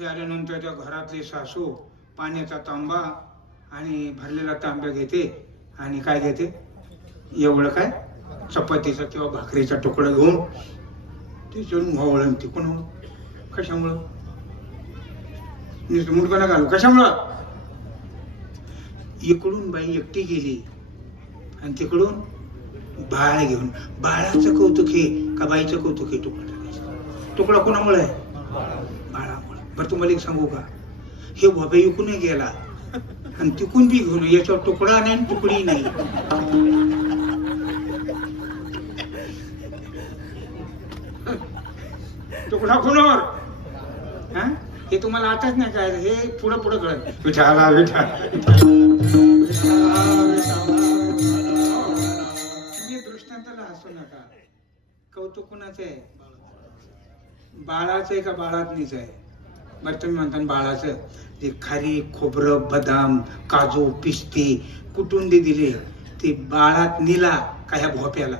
आल्यानंतर त्या घरातले सासू पाण्याचा तांबा आणि भरलेला तांब्या घेते आणि काय घेते? एवढं काय चपातीचा किंवा भाकरीचा तुकडा घेऊन त्याच्यावरून व्हावळण तिकून. कशामुळं? मुलगा घालू कशामुळं? इकडून बाई एकटी गेली आणि तिकडून बाळ घेऊन. बाळाचं कौतुक हे का बाईचं कौतुक हे? तुकडा टाकायचा. तुकडा कोणामुळे आहे? बाळामुळे. बरं तुम्हाला एक सांगू का? हे बाबा इकून गेला आणि तिकून बी घेऊन, याच्यावर तुकडा नाही तुकडी नाही. तुकडा कोणावर? हा, हे तुम्हाला आताच नाही काय, हे पुढं पुढं कळत. विठाला विठा दृष्टांताला हसू नका. कौतुक कोणाचं आहे? बाळाचं आहे का बाळातनीच आहे? बरं तुम्ही म्हणता बाळाचं. ते खारी खोबरं बदाम काजू पिस्ते कुठून दे दिले ते बाळात निला का ह्या भोप्याला?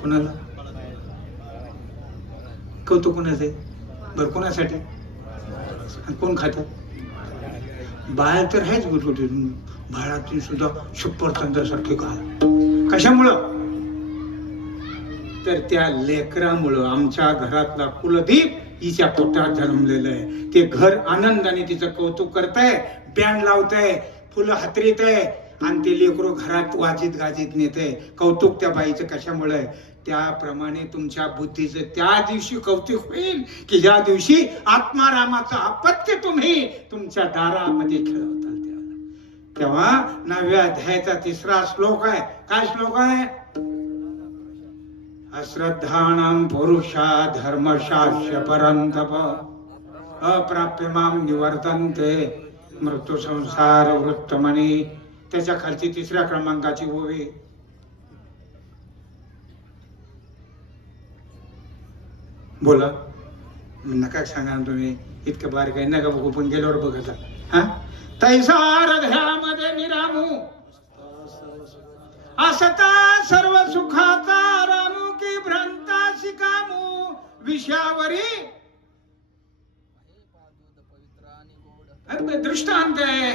कोणाला कौतुक कोणाचं आहे? बरं कोणासाठी? कोण खात? बाळ तर आहेच गुटगुटी. बाळातून सुद्धा शुप्परचंद्रासारखे घाल. कशामुळं? तर त्या लेकरामुळं आमच्या घरातला कुलदीप हिच्या पोटात जन्मलेलं आहे. ते घर आनंदाने तिचं कौतुक करतंय, बँड लावतंय, फुलं हातरीत आहे आणि ते लेकरू घरात वाजित गाजित नेते. कौतुक त्या बाईचं कशामुळे? त्याप्रमाणे तुमच्या बुद्धीचं त्या दिवशी कौतुक होईल की ज्या दिवशी आत्मारामाचं अपत्य तुम्ही तुमच्या दारामध्ये खेळवताल. तेव्हा 9व्या अध्यायाचा 3रा श्लोक आहे. काय श्लोक आहे? अश्रद्धानां पुरुषा धर्मशास्त्र परंतप अप्राप्य माम निवर्तन्ते मृत्यू संसार वृत्तमणी. त्याच्या खालची 3ऱ्या क्रमांकाची ओवी. बोला, नका सांगा तुम्ही इतकं बारीक आहे नका बघू, पण गेल्यावर बघा. हा, तैसा हृदयामध्ये निरामू असता सर्व सुखाचा रामू की भ्रांता शिकामू विषयावरी. दृष्टांत आहे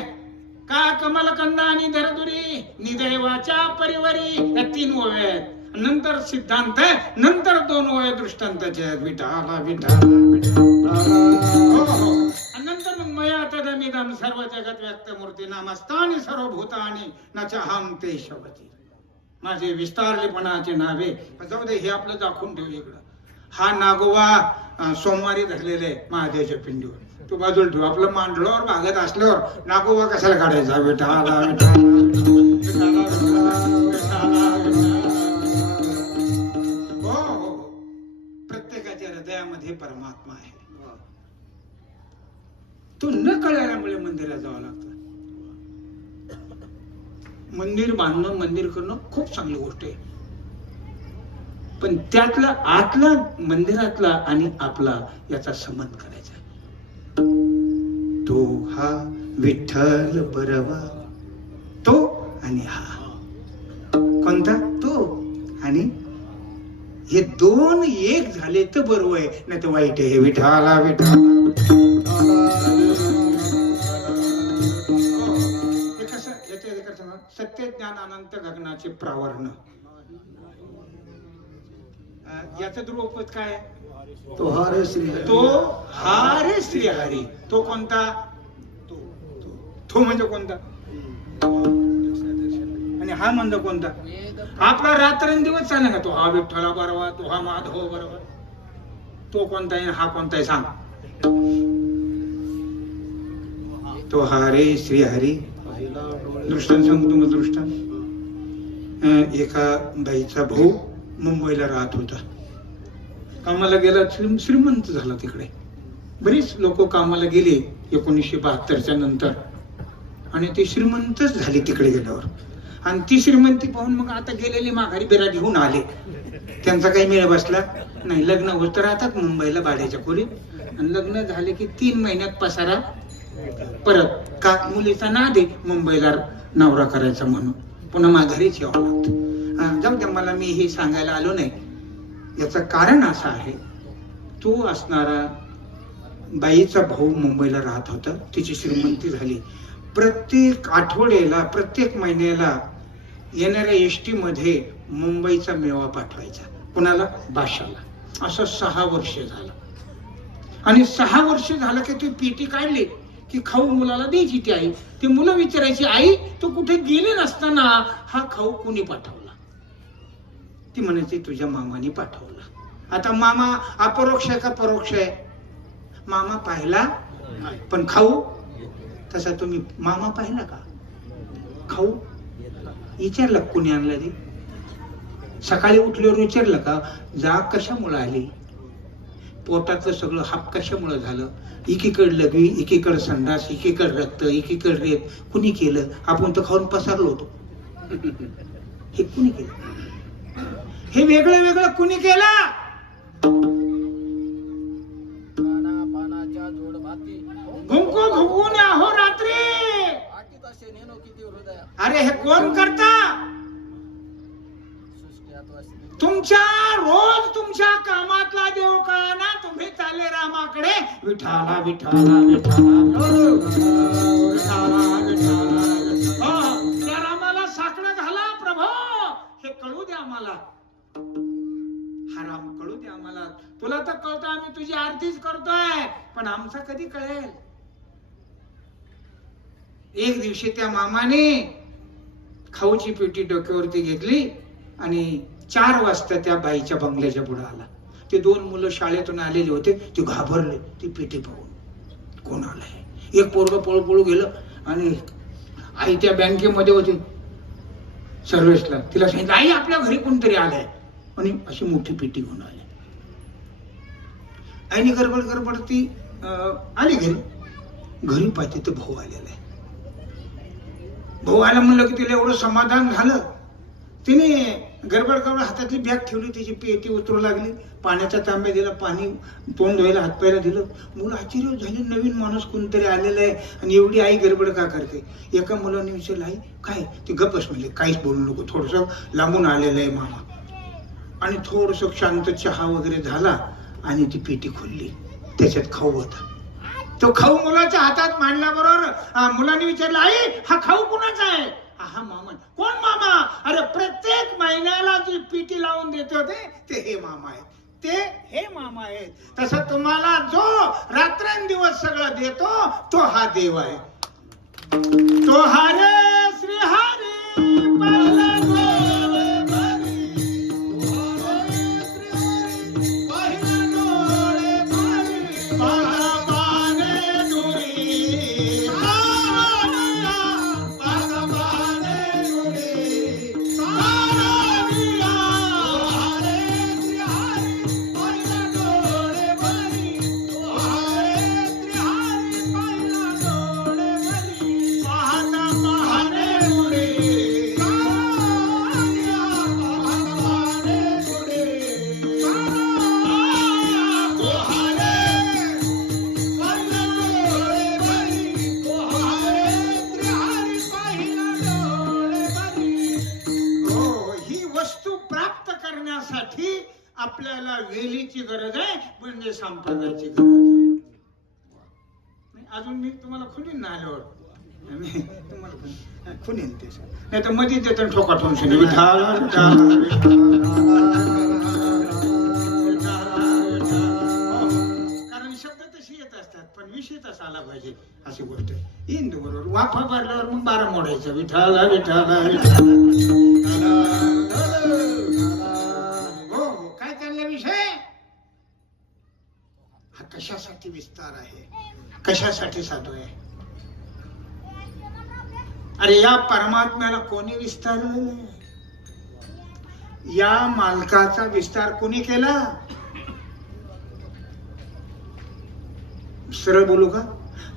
का? कमलकंद आणि दरदुरी निदैवाच्या परिवारी या 3 ओव्या आहेत. नंतर सिद्धांत आहे, नंतर 2 ओव्या दृष्टांताचे आहेत. विठाला विठाला नंतर मग मया तदमिदं सर्व जगत व्यक्त मूर्ती नामस्तानि सर्वभूतानि न चाहं ते शवती. माझे विस्तारलेपणाचे नावे. जाऊ दे, हे आपलं दाखवून ठेवू इकडं. हा नागोबा सोमवारी धरलेले आहे महादेवाच्या पिंडीवर. तो बाजूला ठेवू. आपलं मांडळावर भागत असल्यावर नागोबा कशाला काढायचा? विठाला हो, प्रत्येकाच्या हृदयामध्ये परमात्मा आहे. तो न कळल्यामुळे मंदिरात जावं लागतं. मंदिर बांधणं, मंदिर करणं खूप चांगली गोष्ट आहे, पण त्यातला आतला, मंदिरातला आणि आपला याचा संबंध करायचा. तो हा विठ्ठल बरवा, तो आणि हा कोणता? तो आणि हे 2 एक झाले तर बरोबर आहे, नाही तर वाईट आहे. विठाला विठाला सत्य ज्ञान अनंत गगनाचे प्रावरण. याचा ध्रुवपद काय? तो हारे श्री हरी. तो हारे श्री हरी. तो कोणता? तो म्हणजे कोणता? आणि हा म्हणजे कोणता? आपला रात्रंदिवस चालला का? तो हा विठ्ठला बरोबर, तो हा माधव बरोबर. तो कोणता आहे, हा कोणता आहे सांग? तो हारे श्री हरी. दृष्टांत सांगतो मग. दृष्टांत, एका बाईचा भाऊ मुंबईला राहत होता. कामाला गेला, श्रीमंत झाला. तिकडे बरीच लोक कामाला गेले 1972च्या नंतर, आणि ते श्रीमंतच झाले तिकडे गेल्यावर. आणि ती श्रीमंती पाहून मग आता गेलेली माघारी बिराट घेऊन आले. त्यांचा काही मेळ बसला नाही. लग्न होत राहतात मुंबईला भाड्याच्या खोलीत, आणि लग्न झाले की 3 महिन्यात पसारा परत. का? मुलीचा नाद आहे मुंबईला नवरा करायचा म्हणून, पुन्हा माघारीच यावं लागतं. जाऊ द्या, मला मी हे सांगायला आलो नाही. याचं कारण असं आहे, तो असणारा बाईचा भाऊ मुंबईला राहत होता. तिची श्रीमंती झाली. प्रत्येक आठवड्याला, प्रत्येक महिन्याला येणाऱ्या एसटी मध्ये मुंबईचा मेवा पाठवायचा. कुणाला? बाशाला. असं 6 वर्ष झालं. आणि 6 वर्ष झालं की ती पेटी काढली की खाऊ मुलाला द्यायची. ती आई, ती मुलं विचारायची, आई तो कुठे गेले नसताना हा खाऊ कुणी पाठवला? ती म्हणायची, तुझ्या मामाने पाठवला. आता मामा अपरोक्ष आहे का परोक्ष आहे? मामा पाहिला पण खाऊ तसा तुम्ही मामा पाहिला का? खाऊ विचारलं कुणी आणला ते? सकाळी उठल्यावर विचारलं का जाग कशामुळे आली? पोटातलं सगळं हाप कशामुळे झालं? एकीकडे लघवी, एकीकडे संडास, एकीकडे रक्त, एकीकडे रेत. कुणी केलं? आपण तर खाऊन पसारलो होतो. हे कुणी केलं? हे वेगळं वेगळं कुणी केलं? भुंको भुंकून आहो रात्री. अरे हे कोण करता? तुमच्या रोज तुमच्या कामातला देव कळाना तुम्ही चालले रामाकडे. विठाला विठाला विठाला त्या रामाला साकडं घाला प्रभो, हे कळू द्या आम्हाला. हराम कळू दे आम्हाला. तुला तर कळतं आम्ही तुझी आरतीच करतोय, पण आमचा कधी कळेल. एक दिवशी त्या मामाने खाऊची पेटी डोक्यावरती घेतली आणि 4 वाजता त्या बाईच्या बंगल्याच्या पुढे आला. ते 2 मुलं शाळेतून आलेले होते, ते घाबरले ती पेटी पाहून, कोण आलंय. एक पोरग पळू गेलं आणि आई त्या बँकेमध्ये होती सर्व्हिसला. तिला सांगितलं, आई आपल्या घरी कोणतरी आलंय, आणि अशी मोठी पेटी घेऊन आली. आईने गडबड ती आली घरी पाहते तर भाऊ आलेला आहे. भाऊ आला म्हणलं की तिला एवढं समाधान झालं. तिने गडबड हातातली बॅग ठेवली, तिची पेटी उतरू लागली. पाण्याचा तांब्या दिला, पाणी तोंड धुवायला हातपायला दिलं. मुलं आश्चर्य झाले, नवीन माणूस कोणतरी आलेला आहे आणि एवढी आई गडबड का करते. एका मुलाने विचारलं, आई काय. ती गप्पच म्हणले, काहीच बोलू नको, थोडस लांबून आलेलं आहे मामा. आणि थोडस शांत चहा वगैरे झाला आणि ती पेटी खोलली, त्याच्यात खाऊ होता. तो खाऊ मुलाच्या हातात मांडल्याबरोबर मुलाने विचारलं, आई हा खाऊ कुणाचा आहे. हा मामा. कोण मामा. अरे प्रत्येक महिन्याला जी पेटी लावून देत होते ते हे मामा आहेत, ते हे मामा आहेत. तसं तुम्हाला जो रात्रंदिवस सगळं देतो तो हा देव आहे. तो हरे श्री हरे पहिला आपल्याला वेलीची गरज आहे, म्हणजे संपादनाची गरज आहे. अजून मी तुम्हाला खुलीन ना आल्यावर तुम्हाला खुलीन ते नाही तर मध्ये देतो ठोका ठोन विठाल कारण शब्द तशी येत असतात पण विषय तसा आला पाहिजे अशी गोष्ट येईन बरोबर. वाफा भरल्यावर मग 12 मोडायचं विठाला विठाला विठाला. हा कशासाठी विस्तार आहे, कशासाठी साधू आहे. अरे या परमात्म्याला कोणी विस्तारलं. या मालकाचा विस्तार कोणी केला. सरळ बोलू का.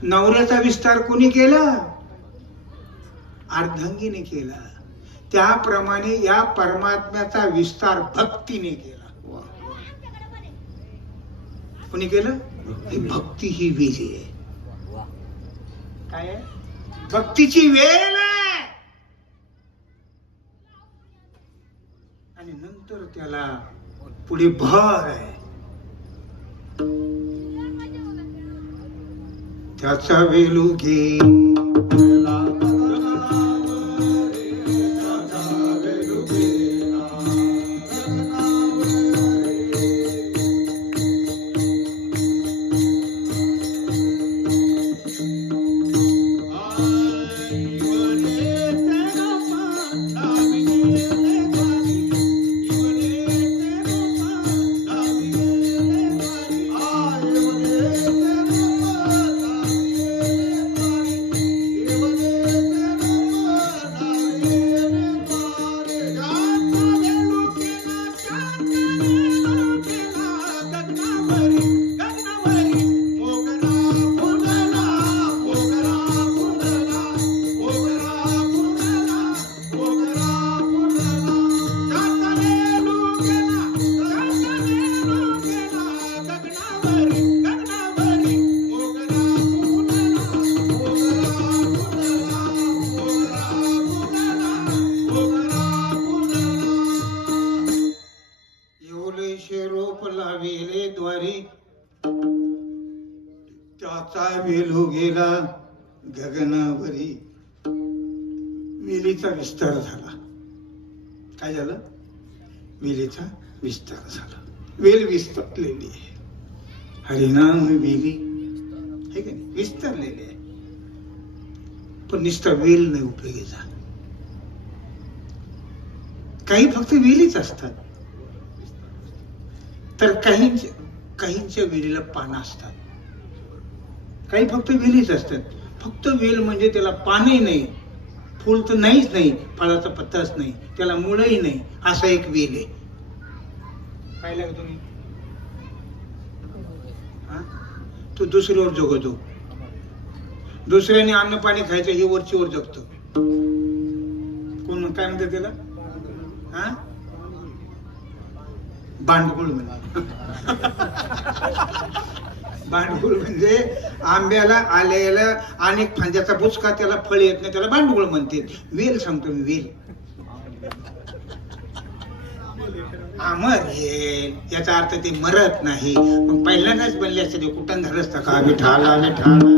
नवऱ्याचा विस्तार कोणी केला. अर्धांगीने केला. त्याप्रमाणे या परमात्म्याचा विस्तार भक्तीने केला. कोणी केलं. ही भक्ती ही वेळ आहे. काय आहे. भक्तीची वेळ आहे. आणि नंतर त्याला पुढे भर आहे. त्याचा वेलू घे त्याचा वेलू गेला गगनावरी. वेलीचा विस्तार झाला. काय झालं. वेलीचा विस्तार झाला. वेल विस्तरलेली आहे. हरिनाम वेली हे का नाही विस्तरलेले आहे. पण नुसता वेल नाही उपयोगीचा. काही फक्त वेलीच असतात, तर काहींच्या वेलीला पानं असतात. काही फक्त वेलीच असतात. फक्त वेल म्हणजे त्याला पानही नाही, फुल तर नाहीच नाही, फळाचा पत्ताच नाही, त्याला मुळही नाही, असा एक वेल आहे. पाहिला का तुम्ही? तो दुसऱ्यावर जगतो. दुसऱ्याने अन्न पाणी खायचं, हे वरचीवर जगतो. कोण काय म्हणतात त्याला? भांडगुळ म्हणजे भांडगुळ म्हणजे आंब्याला आल्याला अनेक फांद्याचा बुचका, त्याला फळ येत नाही, त्याला भांडगुळ म्हणते. वेल सांगतो मी, वेल अमर येल याचा अर्थ ते मरत नाही. मग पहिल्यांदाच बनले असते कुठं झालं असतं का? विठाला विठाला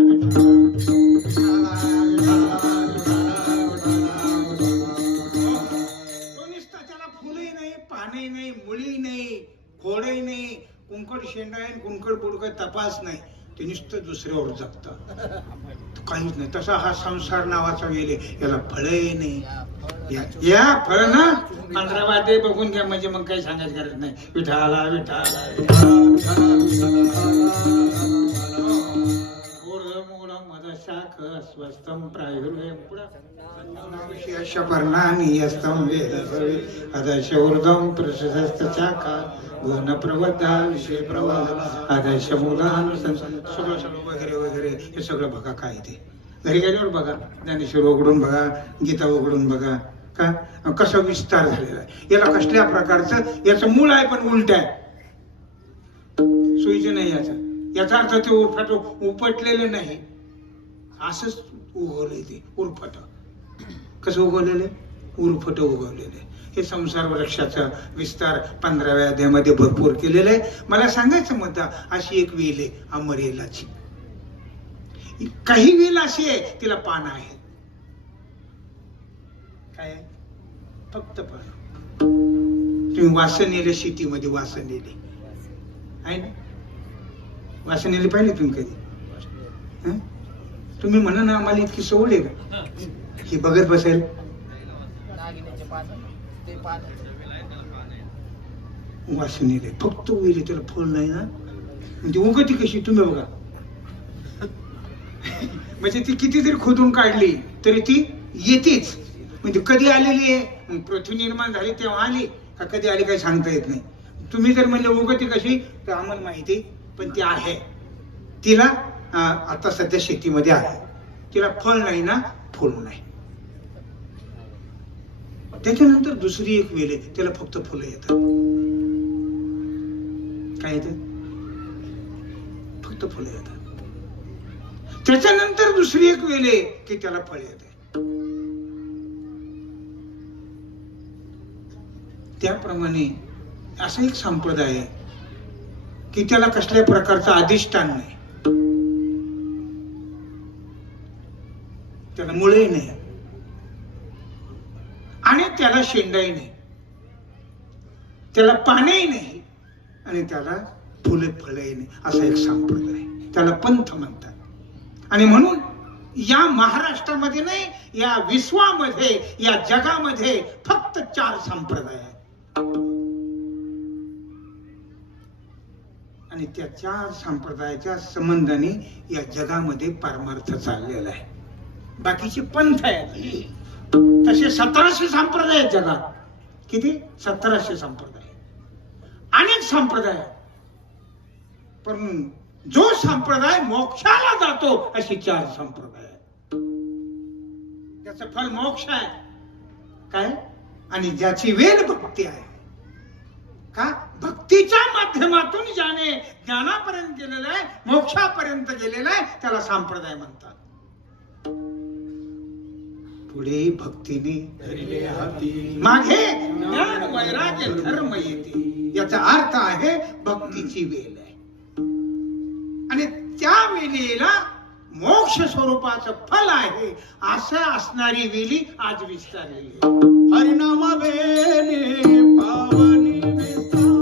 त्याला फुलही नाही, पानही नाही, मुळी नाही, खोडही नाही, कुंकड शेंडा आहे, कुंकड बुडकं तपास नाही, ते नुसतं दुसऱ्यावर जगतं, काहीच नाही. तसा हा संसार नावाचा वेल आहे, याला फळही नाही. या फळ ना 15 वादे बघून घ्या, म्हणजे मग काही सांगायची गरज नाही. विठाला विठाला शाख स्वस्तम प्रायुर्वेम पर्णानी यस्तम वेदसवे अदशौर्धम प्रशस्त शाखा गुण प्रवद्धा विषय प्रवाह अदश मूलानुसन सगळं वगैरे वगैरे हे सगळं बघा. काय ते घरी गेल्यावर बघा, ज्ञानेश्वर उघडून बघा, गीता उघडून बघा, का कसा विस्तार झालेला आहे. याला कसल्या प्रकारचं याचं मूळ आहे, पण उलट आहे, सोयीचं नाही याचा अर्थ ते उपटलेलं नाही, असंच उगवलंय ते उरफट. कसं उगवलेलं? उरफट उगवलेलं. हे संसार वृक्षाचा विस्तार 15व्या अध्यायामध्ये भरपूर केलेला आहे. मला सांगायचं मुद्दा, अशी एक वेल आहे अमरेलाची. काही वेल अशी आहे तिला पान आहे, काय फक्त पान. तुम्ही वासनेला शेतीमध्ये वासनेले आहे ना, वासनेले पाहिले तुम्ही कधी? तुम्ही म्हणा ना आम्हाला इतकी सवड आहे का हे बघत बसेल? वासनेले फक्त वेल, त्याला फळ नाही ना, म्हणजे उगती कशी तुम्ही बघा. म्हणजे ती किती जरी खोदून काढली तरी ती येतेच. म्हणजे कधी आलेली आहे, पृथ्वी निर्माण झाली तेव्हा आली का कधी आली काही सांगता येत नाही. तुम्ही जर म्हणले उगती कशी, तर आम्हाला माहिती, पण ती आहे. तिला आता सध्या शेतीमध्ये आहे, तिला फळ नाही ना, फुल नाही. त्याच्यानंतर दुसरी एक वेल आहे, त्याला फक्त फुलं येतात. काय येतं? फक्त फुलं येतात. त्याच्यानंतर दुसरी एक वेल आहे की त्याला फळ येते. त्याप्रमाणे असा एक संप्रदाय आहे की त्याला कसल्या प्रकारचं अधिष्ठान नाही, त्याला मुळे नाही आणि त्याला शेंडाही नाही, त्याला पानेही नाही आणि त्याला फुले फळही नाही. असा एक संप्रदाय, त्याला पंथ म्हणतात. आणि म्हणून या महाराष्ट्रामध्ये नाही, या विश्वामध्ये, या जगामध्ये फक्त 4 संप्रदाय आहेत. आणि त्या 4 संप्रदायाच्या संबंधाने या जगामध्ये परमार्थ चाललेला आहे. बाकीचे पंथ आहेत. तसे 1700 संप्रदाय आहेत जगात. किती? 1700 संप्रदाय, अनेक संप्रदाय. पण जो संप्रदाय मोक्षाला जातो अशी 4 संप्रदाय आहेत. त्याचं फल मोक्ष आहे काय, आणि ज्याची वेद भक्ती आहे का, भक्तीच्या माध्यमातून ज्याने ज्ञानापर्यंत गेलेला आहे, मोक्षापर्यंत गेलेला आहे, त्याला संप्रदाय म्हणतात. पुढे भक्तीने मागे ज्ञान वैराग्य धर्म येते. याचा अर्थ आहे भक्तीची वेल आहे, आणि त्या वेलीला मोक्ष स्वरूपाचं फल आहे. असं असणारी वेली आज विस्तारलेली आहे. हरिनाम वेली पावनी विस्तार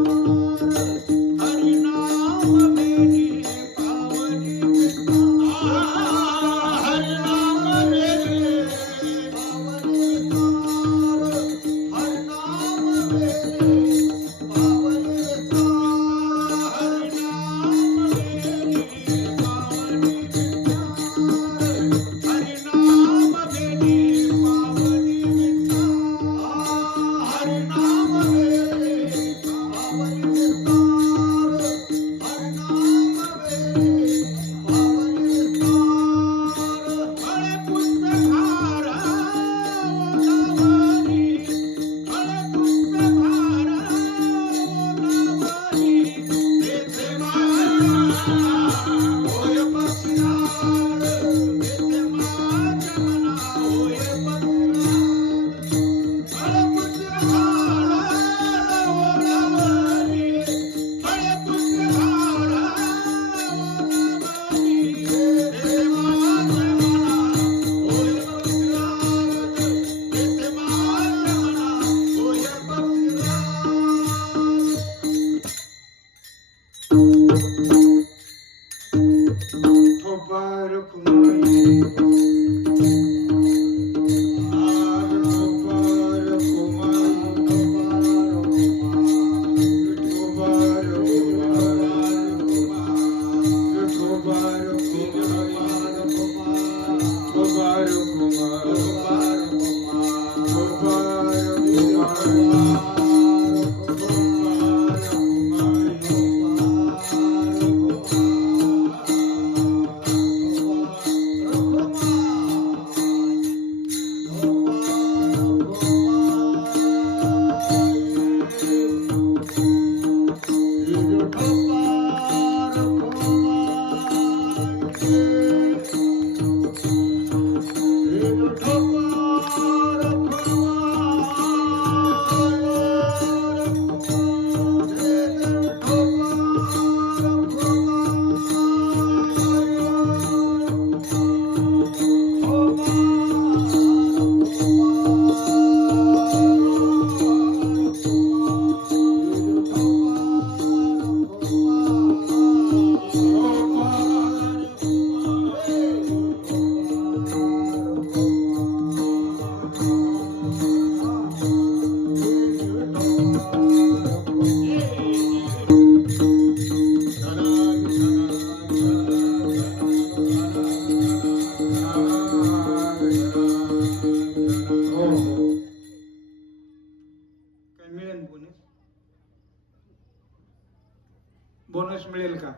बोनस मिळेल का?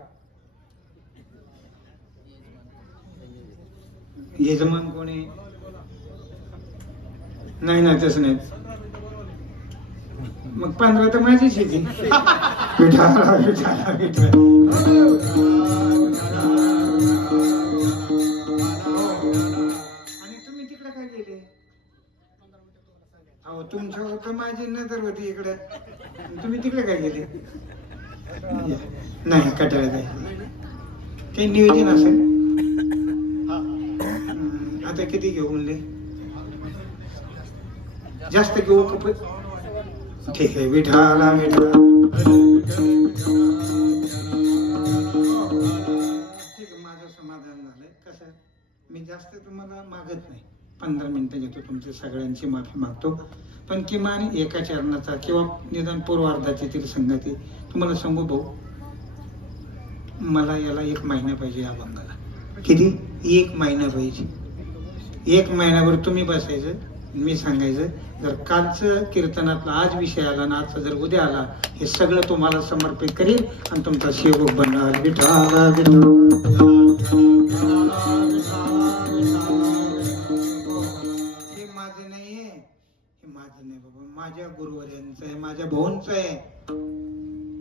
यजमान कोणी? नाही ना, तसं नाही. मग 15 तर माझीच येते. विठाला विठाला विठा. आणि तुम्ही तिकडे काय गेले? अहो, तुमच्यावर तर माझी नजर होती इकडे. तुम्ही तिकडे काय गेले? नाही, कटाळ्यात आहे. काही नियोजन असेल. आता किती घेऊ म्हणले? जास्त घेऊ का? ठीक आहे. विठाला विठा. ठीक आहे, माझं समाधान झालंय. कसं, मी जास्त तुम्हाला मागत नाही. 15 मिनिटं घेतो, तुमच्या सगळ्यांची माफी मागतो. पण किमान एका चरणाचा किंवा निदान पूर्वार्धाची तरी संगती. तुम्हाला सांगू भाऊ, मला याला 1 महिना पाहिजे या अभंगाला. किती? 1 महिना पाहिजे. 1 महिन्याभर तुम्ही बसायचं, मी सांगायचं. जर कालचं कीर्तनातला आज विषय आला ना, आजचा जर उद्या आला, हे सगळं तुम्हाला समर्पित करील आणि तुमचा सेवक बनणार. विठाला विठा. हे माझं नाहीये, हे माझं नाही बाबा. माझ्या गुरुवर्यांचं आहे, माझ्या भाऊंचं आहे,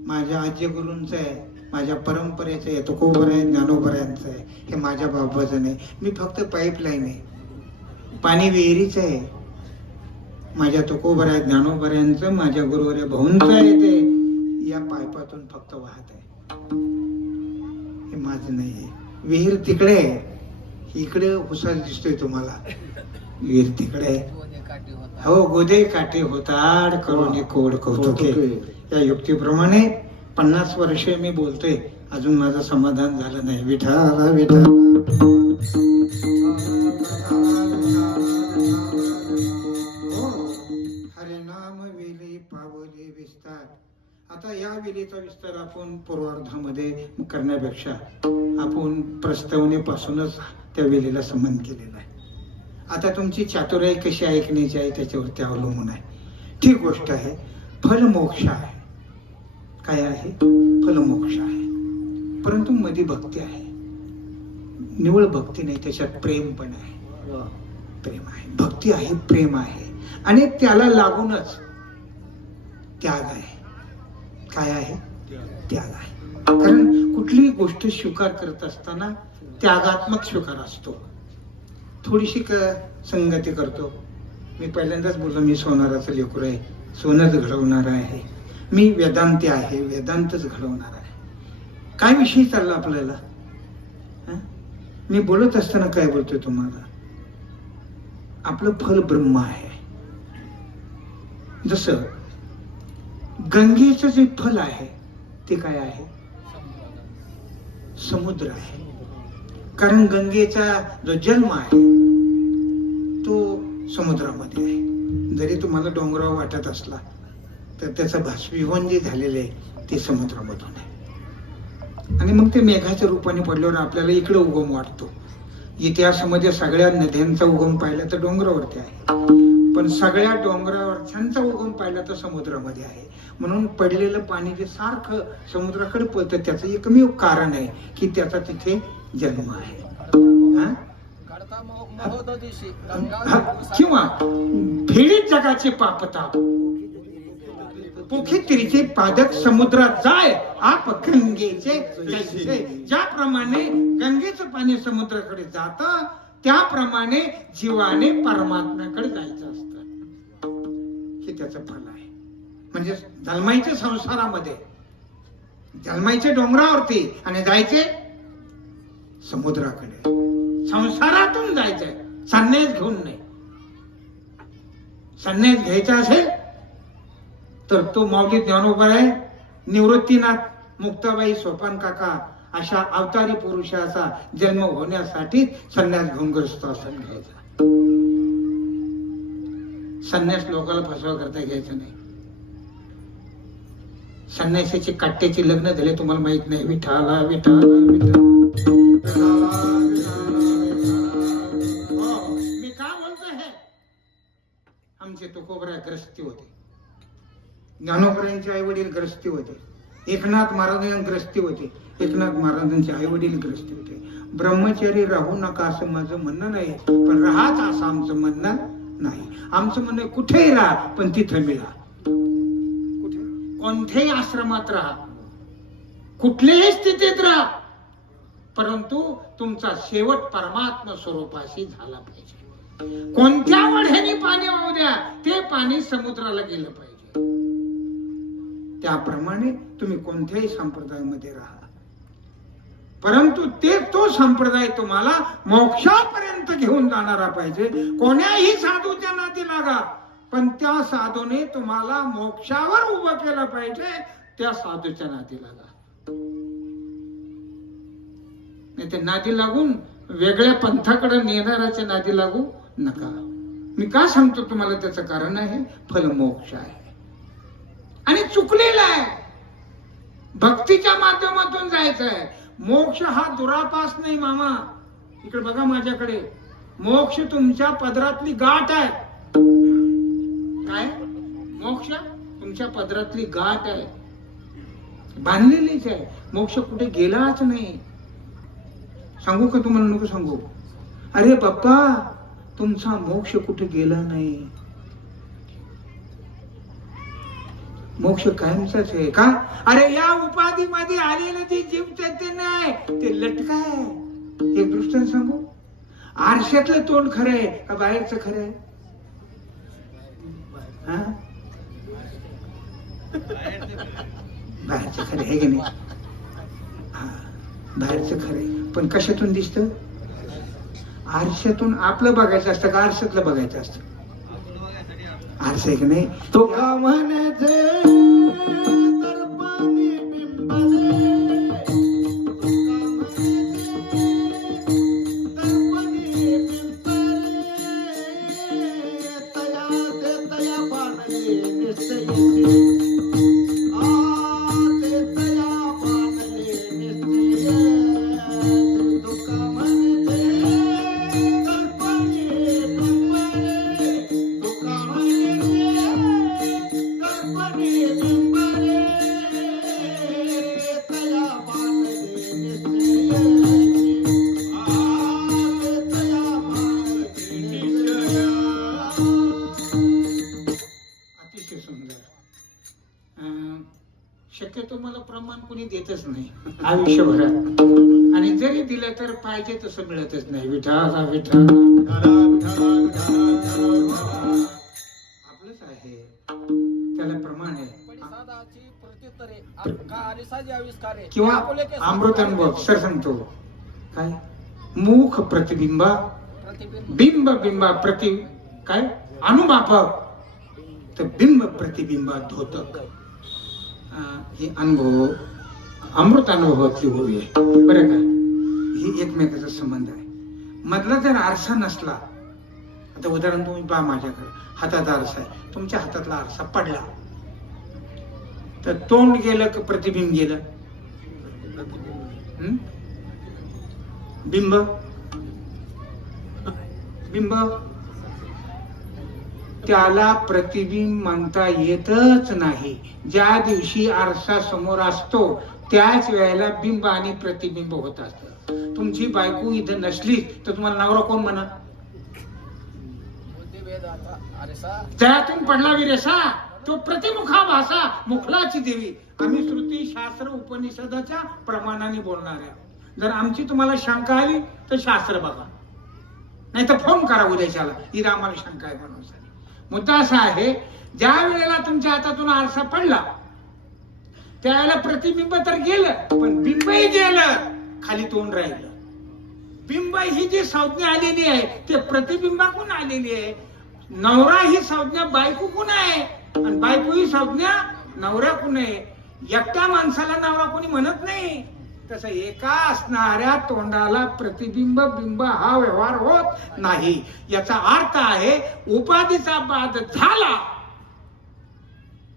माझ्या आजी गुरूंचं आहे, माझ्या परंपरेचं आहे, तुकोबर आहे, ज्ञानोबरायांचं आहे. हे माझ्या बाबाचं नाही. मी फक्त पाईपलाईन आहे, पाणी विहिरीच आहे. माझ्या तुकोबर आहे, ज्ञानोबरायांचं, माझ्या गुरुवर्या भाऊंचं आहे. ते या पाईपातून फक्त वाहत आहे. हे माझं नाही आहे. विहीर तिकडे आहे, इकडे उसाल दिसतोय तुम्हाला. विहीर तिकडे आहे. हो, गोदे काठी होताड करून कोड कौतुके. या युक्तीप्रमाणे 50 वर्षे मी बोलतोय, अजून माझं समाधान झालं नाही. विठाला विठा. हरे नाम वेली पावले विस्तार. आता या वेलीचा विस्तार आपण पूर्वार्धामध्ये करण्यापेक्षा आपण प्रस्तावनेपासूनच त्या वेलीला समन केलेला आहे. आता तुमची चातुर्याई कशी ऐकण्याची आहे त्याच्यावरती अवलंबून आहे. ती गोष्ट आहे. फलमोक्ष आहे. काय आहे? फलमोक्ष आहे. परंतु मध्ये भक्ती आहे. निवळ भक्ती नाही, त्याच्यात प्रेम पण आहे. प्रेम आहे, भक्ती आहे, प्रेम आहे, आणि त्याला लागूनच त्याग आहे. काय आहे? त्याग आहे. कारण कुठलीही गोष्ट स्वीकार करत असताना त्यागात्मक स्वीकार असतो. थोडीशी संगती करतो. मी पहिल्यांदाच बोललो, मी सोनाराचं लेकरू आहे, सोनच घडवणार आहे. मी वेदांती आहे, वेदांतच घडवणार आहे. काय विषय चालला आपल्याला? मी बोलत असताना काय बोलतोय तुम्हाला? आपलं फल ब्रह्म आहे. जसं गंगेचं जे फल आहे ते काय आहे? समुद्र आहे. कारण गंगेचा जो जन्म आहे तो समुद्रामध्ये आहे. जरी तुम्हाला डोंगरावर वाटत असला तर त्याचं बाष्पीभवन जे झालेलं आहे ते समुद्रामधून आहे. आणि मग ते मेघाच्या रूपाने पडल्यावर आपल्याला इकडे उगम वाटतो. इतिहासामध्ये सगळ्या नद्यांचा उगम पाहिला तर डोंगरावरती आहे, पण सगळ्या डोंगरावरच्यांचा उगम पाहिला तर समुद्रामध्ये आहे. म्हणून पडलेलं पाणी जे सारखं समुद्राकडे पळतं त्याचं एकमेव कारण आहे की त्याचा तिथे जन्म आहे. किंवा फेडीत जगाचे पापताप पोखी तिरीचे पादक समुद्रात जाय आप गंगेचे जैसे. ज्याप्रमाणे गंगेचं पाणी समुद्राकडे जातं त्याप्रमाणे जीवाने परमात्म्याकडे जायचं असतं. हे त्याचं फल आहे. म्हणजे जन्मायचे संसारामध्ये, जन्मायचे डोंगरावरती आणि जायचे समुद्राकडे. संसारातून जायचंय, संन्यास घेऊन नाही. संन्यास घ्यायचा असेल तर तो माऊली ज्ञानोबा आहे, निवृत्तीनाथ, मुक्ताबाई, सोपान काका अशा अवतारी पुरुषाचा जन्म होण्यासाठी संन्यास घेऊन ग्रस्ताश्रम घ्यायचा. संन्यास लोकांना फसवा करता घ्यायचं नाही. संन्यासाची काट्याची लग्न झाले तुम्हाला माहित नाही. विठाला विठाला मी का बोलतो हे? आमचे तुकोबरा ग्रस्ती होते, ज्ञानोबरांचे आई वडील ग्रस्ती होते, एकनाथ महाराजांची ग्रस्ती होते, एकनाथ महाराजांचे आई वडील ग्रस्ती होते. ब्रह्मचारी राहू नका असं माझं म्हणणं नाही, पण राहाच असं आमचं म्हणणं नाही. आमचं म्हणणं कुठेही राहा पण तिथं मिळा. कुठे? कोणत्याही आश्रमात राहा, कुठल्याही स्थितीत राहा, परंतु तुमचा शेवट परमात्मा स्वरूपाशी झाला पाहिजे. कोणत्या वढ्याने पाणी वाहू द्या, ते पाणी समुद्राला गेलं पाहिजे. त्याप्रमाणे तुम्ही कोणत्याही संप्रदायामध्ये राहा, परंतु तो संप्रदाय तुम्हाला मोक्षापर्यंत घेऊन जाणारा पाहिजे. कोण्याही साधूच्या नादी लागा, पण त्या साधूने तुम्हाला मोक्षावर उभं केलं पाहिजे. त्या साधूच्या नादी लागा. नाही ते नादी लागून वेगळ्या पंथाकडे नेणाऱ्याच्या नादी लागू नका. मी का सांगतो तुम्हाला? त्याचं कारण आहे फलमोक्ष आहे. आणि चुकलेला आहे. भक्तीच्या माध्यमातून जायचं आहे. मोक्ष हा दुरापास नाही मामा. इकडे बघा माझ्याकडे. मोक्ष तुमच्या पदरातली गाठ आहे. काय? मोक्ष तुमच्या पदरातली गाठ आहे, बांधलेलीच आहे. मोक्ष कुठे गेलाच नाही. सांगू का तुम्हाला? नको सांगू. अरे बाप्पा, तुमचा मोक्ष कुठे गेला नाही. मोक्ष कायमचाच आहे. का? अरे या उपाधी मध्ये आलेलं जे जीव चैतन्य आहे ते लटका आहे. एक दृष्टांत सांगू. आरशातलं तोंड खरं आहे का बाहेरचं खरं आहे? बाहेरचं खरं आहे की नाही? हा, बाहेरचं खरं आहे, पण कशातून दिसतं? आरशातून. आपलं बघायचं असतं का आरशातलं बघायचं असतं? आरसा आहे की नाही? तो का म्हणायचे दर्पणी बिंबले, दर्पणी बिंबले, तया ते तया बाणले अतिशय सुंदर. शक्यतो मला प्रमाण कोणी देतच नाही आयुष्यभरात, आणि जरी दिलं तर पाहिजे तसं मिळतच नाही. विठाला विठा आपलंच आहे, त्याला प्रमाण आहे. किंवा अमृतानुभव सर सांगतो काय, मुख प्रतिबिंबा बिंब बिंबा प्रति काय अनुमापक, तर बिंब प्रतिबिंबा धोतक. हे अनुभव अमृतानुभवाची होई आहे बरं का. ही एकमेकाचा संबंध आहे. मधला जर आरसा नसला, आता उदाहरण तुम्ही पहा, माझ्याकडे हातात आरसा आहे, तुमच्या हातातला आरसा पडला तर तोंड गेलं का प्रतिबिंब गेलं? बिंब बिंब त्याला प्रतिबिंब म्हणता येतच नाही. ज्या दिवशी आरसा समोर असतो त्याच वेळेला बिंब आणि प्रतिबिंब होत असत. तुमची बायको इथं नसली तर तुम्हाला नवरा कोण म्हणा? जयातून पडला विरेसा, तो प्रतिमुखा भाषा मुखलाची देवी. आम्ही श्रुती शास्त्र उपनिषदाच्या प्रमाणाने बोलणार आहे. जर आमची तुम्हाला शंका आली तर शास्त्र बघा, नाही तर फोन करा उद्याच्याला, इथं आम्हाला शंका आहे म्हणून. मुद्दा असा आहे, ज्या वेळेला तुमच्या हातातून आरसा पडला त्यावेळेला प्रतिबिंब तर गेलं, पण बिंबही गेलं, खाली तोंड राहिलं. बिंब ही जी संज्ञा आलेली आहे ते प्रतिबिंबाकडून आलेली आहे. नवरा ही संज्ञा बायकोकडून आहे आणि बायको ही संज्ञा नवऱ्याकडून आहे. एकट्या माणसाला नवरा कोणी म्हणत नाही. तसं एका असणाऱ्या तोंडाला प्रतिबिंब बिंब हा व्यवहार होत नाही. याचा अर्थ आहे उपाधीचा बाद झाला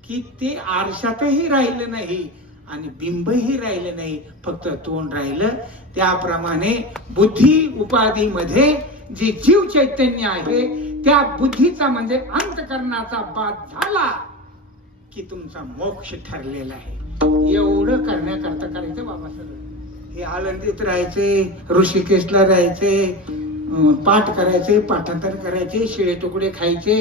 की ते आरशातही राहिलं नाही आणि बिंबही राहिलं नाही, फक्त तोंड राहिलं. त्याप्रमाणे बुद्धी उपाधीमध्ये जी जीव चैतन्य आहे त्या बुद्धीचा म्हणजे अंतकरणाचा बाद झाला की तुमचा मोक्ष ठरलेला आहे. एवढं करण्याकरता करायचं बाबा. सगळं हे आळंदीत राहायचे, ऋषिकेशला राहायचे, पाठ करायचे, पाठांतर करायचे, शिळे तुकडे खायचे,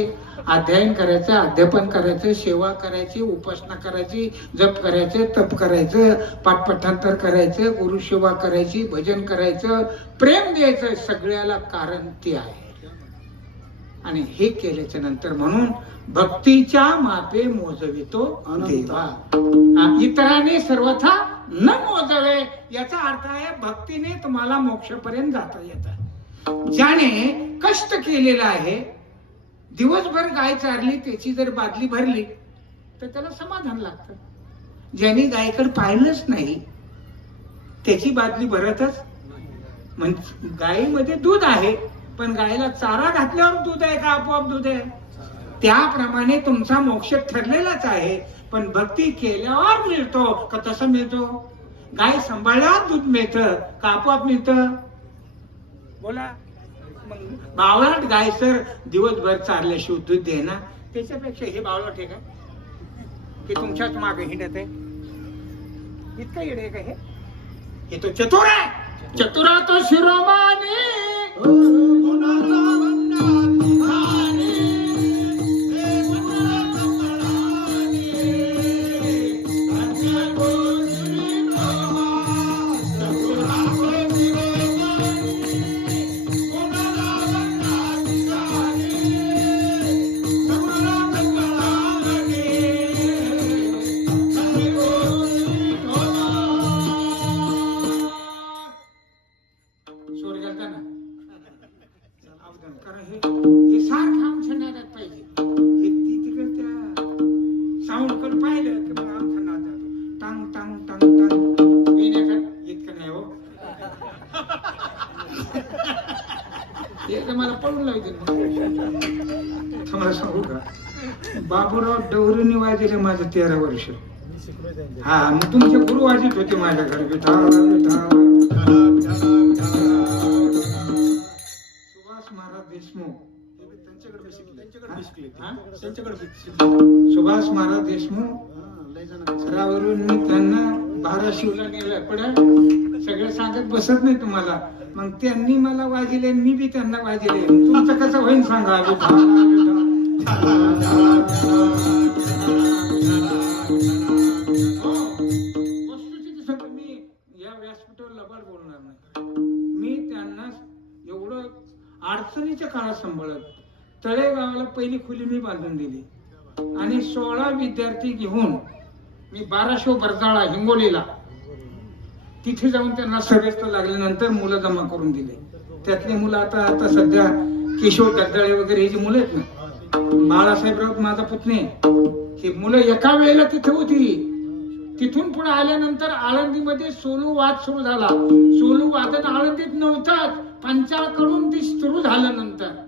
अध्ययन करायचं, अध्यापन करायचं, सेवा करायची, उपासना करायची, जप करायचं, तप करायचं, पाठपाठांतर करायचं, गुरुसेवा करायची, भजन करायचं, प्रेम द्यायचं. सगळ्याला कारण ते आहे. आणि हे केल्याच्या नंतर म्हणून भक्तीच्या मापे मोजवितो देवा, इतराने सर्वथा न मोजावे. याचा अर्थ आहे भक्तीने तुम्हाला मोक्षापर्यंत जाता येतं. ज्याने कष्ट केलेला आहे, दिवसभर गाय चारली, त्याची जर बादली भरली तर त्याला समाधान लागतं. ज्याने गायकडे पाहिलंच नाही त्याची बादली भरतच. म्हणजे गायीमध्ये दूध आहे, पण गायला चारा घातल्यावर दूध आहे का आपोआप दूध आहे? त्याप्रमाणे तुमचा मोक्ष ठरलेलाच आहे, पण भक्ती केल्यावर मिळतो का तसं मिळतो? गाय सांभाळल्यावर दूध मिळतं का आपोआप मिळतं? बोला. मग बावळाट गाय सर दिवसभर चारल्याशिवाय दूध दे ना, त्याच्यापेक्षा हे बावळाट आहे का की तुमच्याच मागे हिंडत आहे? इतका येड आहे का हे तो चतुर आहे. चतुरा तो शिरोमानी मला पळून लावते. तुम्हाला सांगू का, बाबूराव डवरीने वाजले माझं 13 वर्ष. हा मग तुमचे गुरु वाजित होते माझ्याकडे. सुभाष महाराज देशमुख, सुभाष महाराज देशमुख रावरून मी त्यांना धाराशिवला नेलं. पण सगळं सांगत बसत नाही तुम्हाला. मग त्यांनी मला वाजले, मी बी त्यांना वाजले. तुमचं कसं होईल सांगा. मी या व्यासपीठावर लबाड बोलणार नाही. मी त्यांना एवढं अडचणीच्या काळात सांभाळत. तळेगावाला पहिली खोली मी बांधून दिली आणि 16 विद्यार्थी घेऊन मी 1200 बरजाळा हिंगोलीला तिथे जाऊन त्यांना सर्वेस्टर लागल्यानंतर मुलं जमा करून दिले. त्यातली मुलं आता सध्या केशव दगडाळे वगैरे ही जी मुलं आहेत ना, बाळासाहेब राऊत माझा पुतणे, ही मुलं एका वेळेला तिथे होती. तिथून पुढे आल्यानंतर आळंदीमध्ये सोलू वाद सुरू झाला. सोलू वादन आळंदीत नव्हताच, पंचाळकडून ती सुरू झाल्यानंतर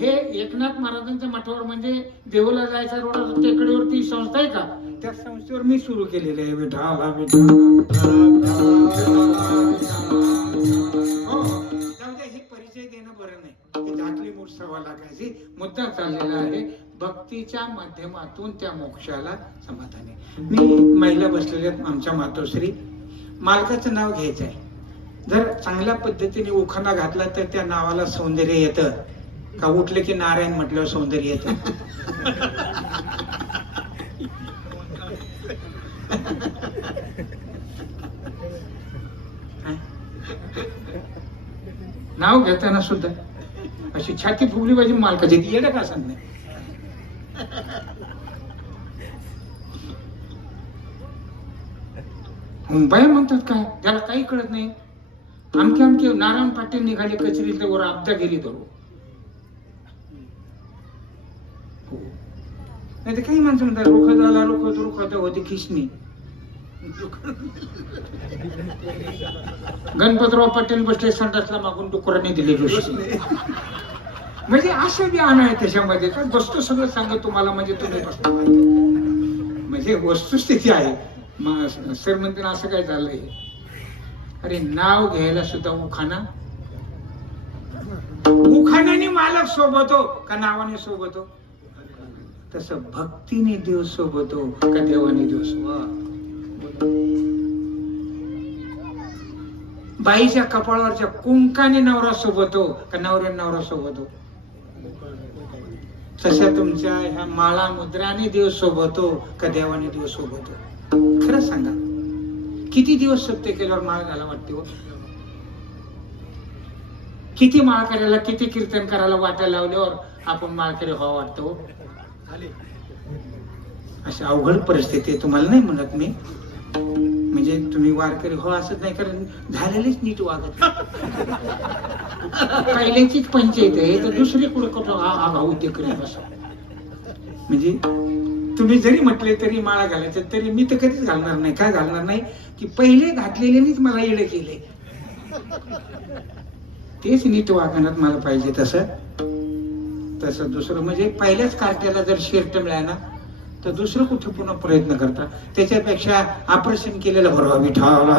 हे एकनाथ महाराजांच्या मठावर म्हणजे देऊला जायचा रोड टेकडीवरती संस्था आहे का, त्या संस्थेवर मी सुरू केलेले आहे. विठाला हे परिचय देणं बरं नाही. दाखली मूठ सव्वा लाखाची मुद्दा चाललेला आहे. भक्तीच्या माध्यमातून त्या मोक्षाला समाधान आहे. मी महिला बसलेल्या आमच्या मातोश्री, मालकाचं नाव घ्यायचं आहे. जर चांगल्या पद्धतीने उखाणा घातला तर त्या नावाला सौंदर्य येतं का. उठलं की नारायण म्हटल्यावर सौंदर्य येतं. नाव घेताना सुद्धा अशी छाती फुगली पाहिजे मालकाची. येडं का सांग नाही. बाया म्हणतात काय, त्याला काही कळत नाही. आमके नारायण पाटील निघाले कचेरीतल्या वर आपदा गेली धरू. नाही तर काही माणसं म्हणतात रोखत आला रोखत होती खिसणी. गणपतराव पाटील बसले संडासला मागून डुकरांनी दिले गोष्टी. म्हणजे असं बी आहे त्याच्यामध्ये. वस्तू सगळं सांगत तुम्हाला म्हणजे तुम्ही म्हणजे वस्तुस्थिती आहे. सर म्हणते असं काय झालंय. अरे नाव घ्यायला सुद्धा उखाण्याने मालक सोबतो का नावाने सोबतो. तसं भक्तीने देव सोबतो का देवाने देव सोबतो. बाईच्या कपाळावरच्या कुंकाने नवरा सोबतो का नवऱ्याने नवरा सोबतो. तशा तुमच्या ह्या माळा मुद्राने देव सोबतो का देवाने देव सोबतो. खरं सांगा, किती दिवस सत्य केल्यावर माळ घाला वाटते हो. किती माळ करायला, किती कीर्तन करायला वाटायला लावल्यावर आपण माळकरी व्हावं वाटतो. अशी अवघड परिस्थिती तुम्हाला नाही म्हणत मी. म्हणजे तुम्ही वारकरी हो असंच नाही, कारण झालेलेच नीट वागत. पहिल्याचीच पंचायत आहे तर दुसरी कुठं हा उद्योग करीत बसा. म्हणजे तुम्ही जरी म्हटले तरी माळा घालायचं तरी मी तर कधीच घालणार नाही. काय घालणार नाही की पहिले घातलेल्यानीच मला येडे केले. तेच नीट वागण्यात मला पाहिजे. तसं दुसरं म्हणजे पहिल्याच कार्ट्याला जर शर्ट मिळाला तर दुसरं कुठे पुन्हा प्रयत्न करता. त्याच्यापेक्षा ऑपरेशन केलेलं बरं. विठाला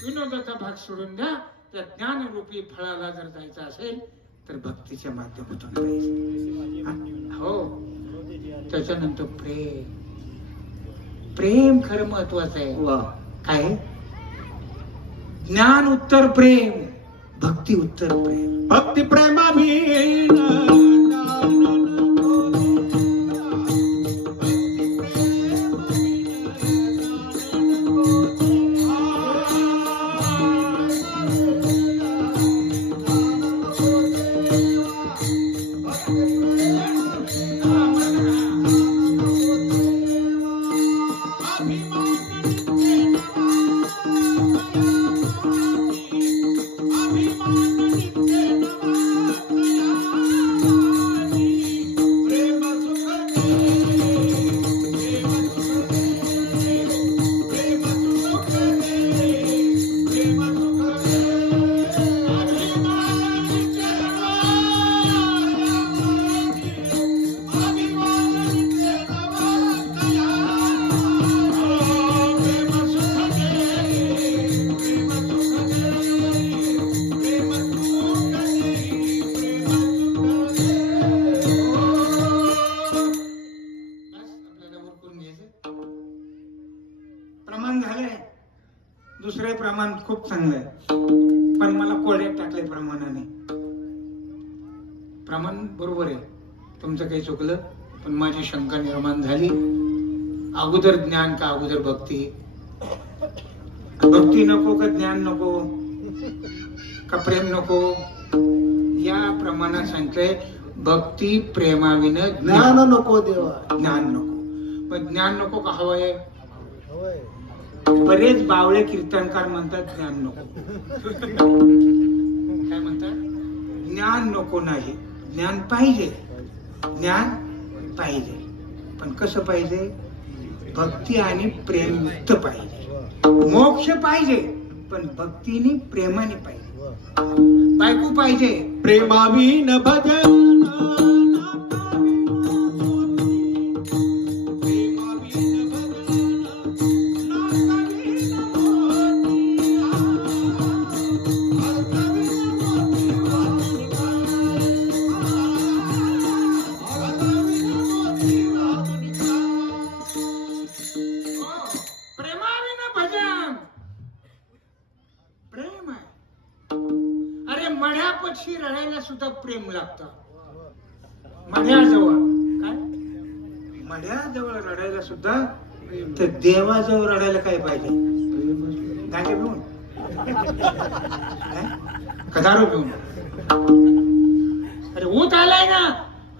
विनोदाचा भाग सोडून द्या. त्या ज्ञानरूपी फळाला जर जायचं असेल तर भक्तीच्या माध्यमातून जायचं. हो, त्याच्यानंतर प्रेम खरं महत्वाचं आहे. काय ज्ञान उत्तर प्रेम, भक्ती उत्तर प्रेम. भक्ती प्रेमाधीन हे प्रमाण खूप चांगलं आहे, पण मला कोड्यात टाकले प्रमाणाने. प्रमाण बरोबर आहे, तुमचं काही चुकलं, पण माझी शंका निर्माण झाली. अगोदर ज्ञान का अगोदर भक्ती? भक्ती नको का ज्ञान नको का प्रेम नको? या प्रमाणात सांगतंय भक्ती प्रेमाविना ज्ञान नको देवा. ज्ञान नको. पण ज्ञान नको का हवंय? होय. बरेच बावळे कीर्तनकार म्हणतात ज्ञान नको. काय म्हणतात? ज्ञान नको नाही, ज्ञान पाहिजे, ज्ञान पाहिजे, पण कसं पाहिजे? भक्ती आणि प्रेम युक्त पाहिजे. मोक्ष पाहिजे, पण भक्तीने प्रेमाने पाहिजे. बायको पाहिजे, प्रेमाविन भजन प्रेमाविना भजन. प्रेम आहे. अरे मढ्यापाशी रडायला सुद्धा प्रेम लागतं. मढ्याजवळ काय? मढ्याजवळ रडायला सुद्धा, तर देवाजवळ रडायला काय पाहिजे? गांजा घेऊन का दारू घेऊन? अरे ऊत आलाय ना.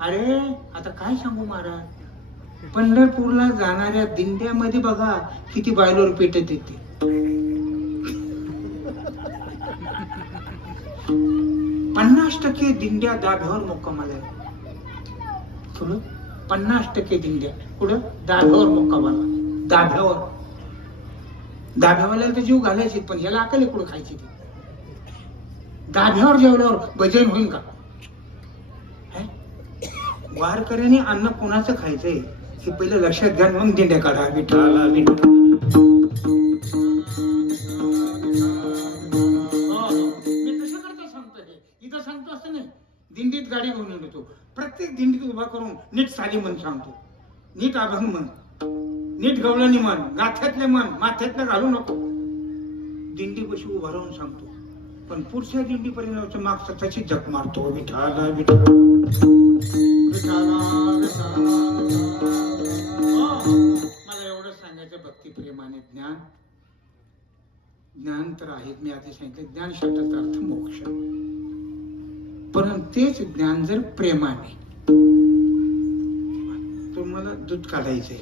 अरे आता काय सांगू महाराज, पंढरपूरला जाणाऱ्या दिंड्यामध्ये बघा किती बायलोर पेटत येते. 50% दिंड्या दाभ्यावर मुक्कामाला आहे. 50% दिंड्या कुठं? दाभ्यावर मुक्कामाला. दाभ्यावर. दाभ्यावाल्याला तर जीव घालायचे, पण याला अकल कुठं खायची ती? दाभ्यावर जेवल्यावर भजन होईल का? वारकऱ्याने अन्न कोणाचं खायचंय हे पहिलं लक्षात घ्या, मग दिंड्या काढा. विठ्ठला विठ्ठल. मी कसं करता सांगतो, हे इथं सांगतो असं नाही. दिंडीत गाडी घेऊन येतो, प्रत्येक दिंडीत उभा करून नीट साली म्हण सांगतो, नीट अभंग म्हण, नीट गवळणी म्हण, गाथ्यातले म्हण, माथ्यातलं घालू नको. दिंडी पशी उभा राहून सांगतो, पण पुढच्या दिंडीपर्यंत मागचा तशी जग मारतो. विठ्ठला विठ्ठल. मला एवढं सांगायचं, भक्ती प्रेमाने ज्ञान. ज्ञान तर आहे, मी आधी सांगितलं, ज्ञान शब्दाचा अर्थ मोक्ष. परंतु तेच ज्ञान जर प्रेमाने, तुम्हाला दूध काढायचंय,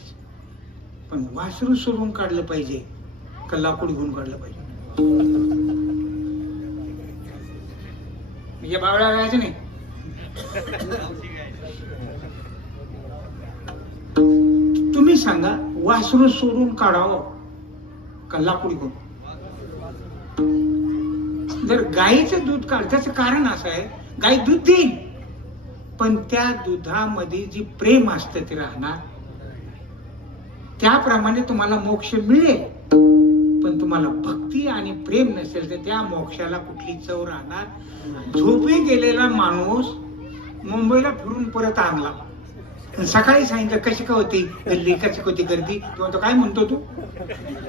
पण वासरू सोडून काढलं पाहिजे का लाकूड घेऊन काढलं पाहिजे? म्हणजे बावळा गायचं नाही. तुम्ही सांगा, वासरू सोडून काढावं का लाकूड घेऊन? जर गायीचं दूध काढण्याचं कारण असं आहे, गाय दूध देईल, पण त्या दुधामध्ये जी प्रेम असतं ते राहणार. त्याप्रमाणे तुम्हाला मोक्ष मिळेल, पण तुम्हाला भक्ती आणि प्रेम नसेल तर त्या मोक्षाला कुठली चव राहणार? झोपे गेलेला माणूस मुंबईला फिरून परत आणला, सकाळी सांगितलं कशी का होती गल्ली, कशी होती गर्दी, तो काय म्हणतो तू?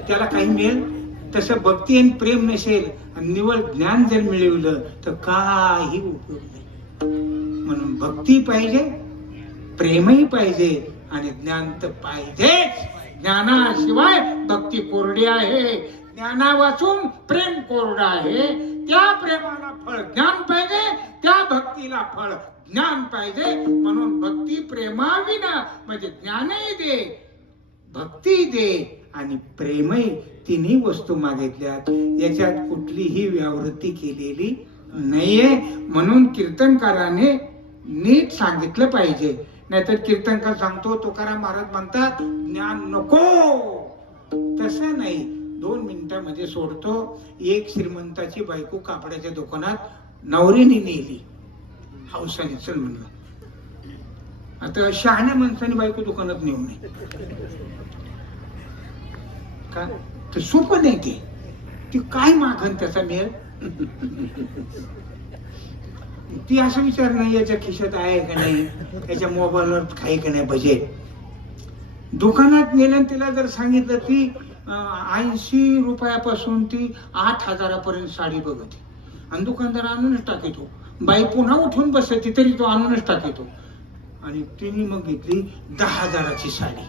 त्याला काही मिळेल? तसं भक्ती आणि प्रेम नसेल आणि निवळ ज्ञान जर मिळवलं तर काही उपयोग नाही. म्हणून भक्ती पाहिजे, प्रेमही पाहिजे आणि ज्ञान तर पाहिजेच. ज्ञानाशिवाय भक्ती कोरडी आहे, ज्ञाना वाचून प्रेम कोरडं आहे. त्या प्रेमाला फळ ज्ञान पाहिजे, त्या भक्तीला फळ ज्ञान पाहिजे. म्हणून भक्ती प्रेमाविना म्हणजे ज्ञानही दे, भक्ती दे आणि प्रेमही, तिन्ही वस्तू मागितल्यात. याच्यात कुठलीही व्यावृत्ती केलेली नाहीये. म्हणून कीर्तनकाराने नीट सांगितलं पाहिजे. नाहीतर कीर्तनकार सांगतो, तुकाराम महाराज म्हणतात ज्ञान नको. तसं नाही, 2 मिनिटांमध्ये सोडतो. एक श्रीमंताची बायको कापडाच्या दुकानात नवरीने नेली, हौसाने चल म्हणलं. आता शहाण्या माणसाने बायको दुकानात नेऊ नये का? तर सोपं नाही ते. ती काय मागन त्याचा मेळ? ती असं विचार नाही याच्या खिशात आहे का नाही, त्याच्या मोबाईलवर काही का नाही बजेट. दुकानात नेलं तिला जर सांगितलं ती 80 रुपयापासून ती 8,000पर्यंत साडी बघत आणि दुकानदार आणूनच टाकतो. बाई पुन्हा उठून बसते तरी तो आणूनच टाकतो. आणि तिने मग घेतली 10,000ची साडी.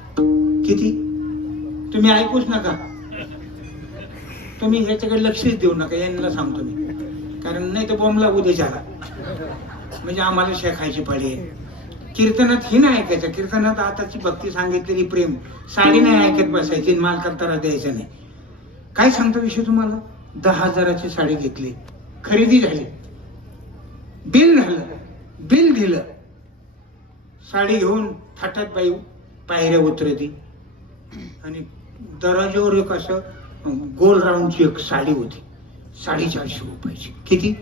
किती? तुम्ही ऐकूच नका, तुम्ही ह्याच्याकडे लक्षच देऊ नका, यांना सांगतो मी, कारण नाही तर बॉम्बला उद्या झाला म्हणजे आम्हाला शेखायची पडेल. कीर्तनात ही नाही ऐकायचं. कीर्तनात आताची भक्ती सांगितलेली प्रेम साडी नाही ऐकत बसायची, माल करताना द्यायचं नाही. काय सांगतो विषय तुम्हाला? 10,000ची साडी घेतली, खरेदी झाली, बिल झालं, बिल दिलं. साडी घेऊन थाटात बाई पायऱ्या उतरती आणि दरवाज्यावर एक असं गोल राऊंडची एक साडी होती, 450 रुपयाची. किती?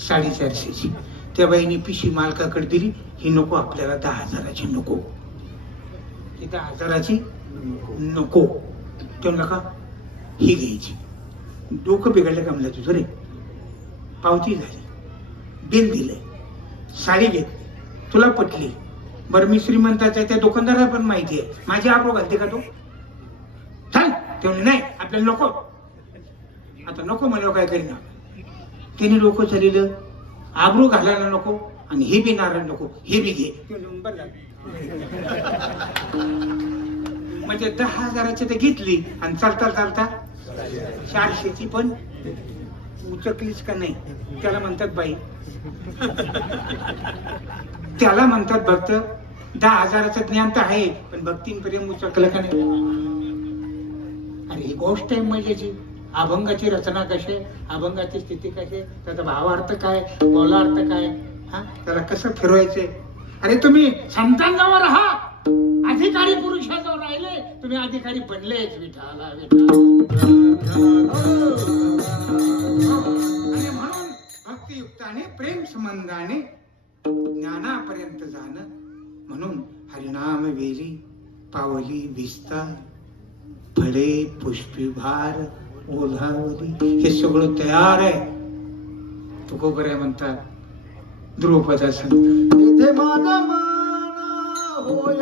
450ची. त्या बाईने पिशी मालकाकडे दिली. ही नको आपल्याला, 10,000ची नको. ही 10,000ची नको. तो नका, ही घ्यायची. डोकं बिघडलं का म्हणलं तुझं रे? पावती झाली, बिल दिलंय, साडी घेतली, तुला पटली. बरं मी श्रीमंताचा आहे, त्या दुकानदाराला पण माहिती आहे, माझी आब्रू घालते का तो? चाल तेवढे नाही आपल्याला नको. आता नको म्हणल्यावर काय करीना. तिने डोकं चाललं, आब्रू घालायला नको आणि हे बी नारळ नको, हे बी घे. म्हणजे 10,000ची तर घेतली आणि चालता चालता 400ची पण उचकलीच का नाही. त्याला म्हणतात बाई, त्याला म्हणतात भक्त. 10,000चं ज्ञान तर आहे, पण भक्तीन प्रेम उचकलं का नाही. अरे ही गोष्ट आहे मजेची. अभंगाची रचना कशी, अभंगाची स्थिती कशी, त्याचा भावार्थ काय, बोलार्थ काय, हा त्याला कसं फिरवायचंय. अरे तुम्ही संतांजवळ राहा, अधिकारी पुरुषाजवळ राहिले, तुम्ही अधिकारी बनलेच. विठाला आणि म्हणून भक्तियुक्ताने प्रेम संबंधाने ज्ञानापर्यंत जाणं. म्हणून हरिनाम वेली पावली विस्तार, फळे पुष्पी भार ओधावली, हे सगळं तयार आहे. तुकोबराय म्हणतात, ध्रुवपदा सांगतात, इथे माझा मान होय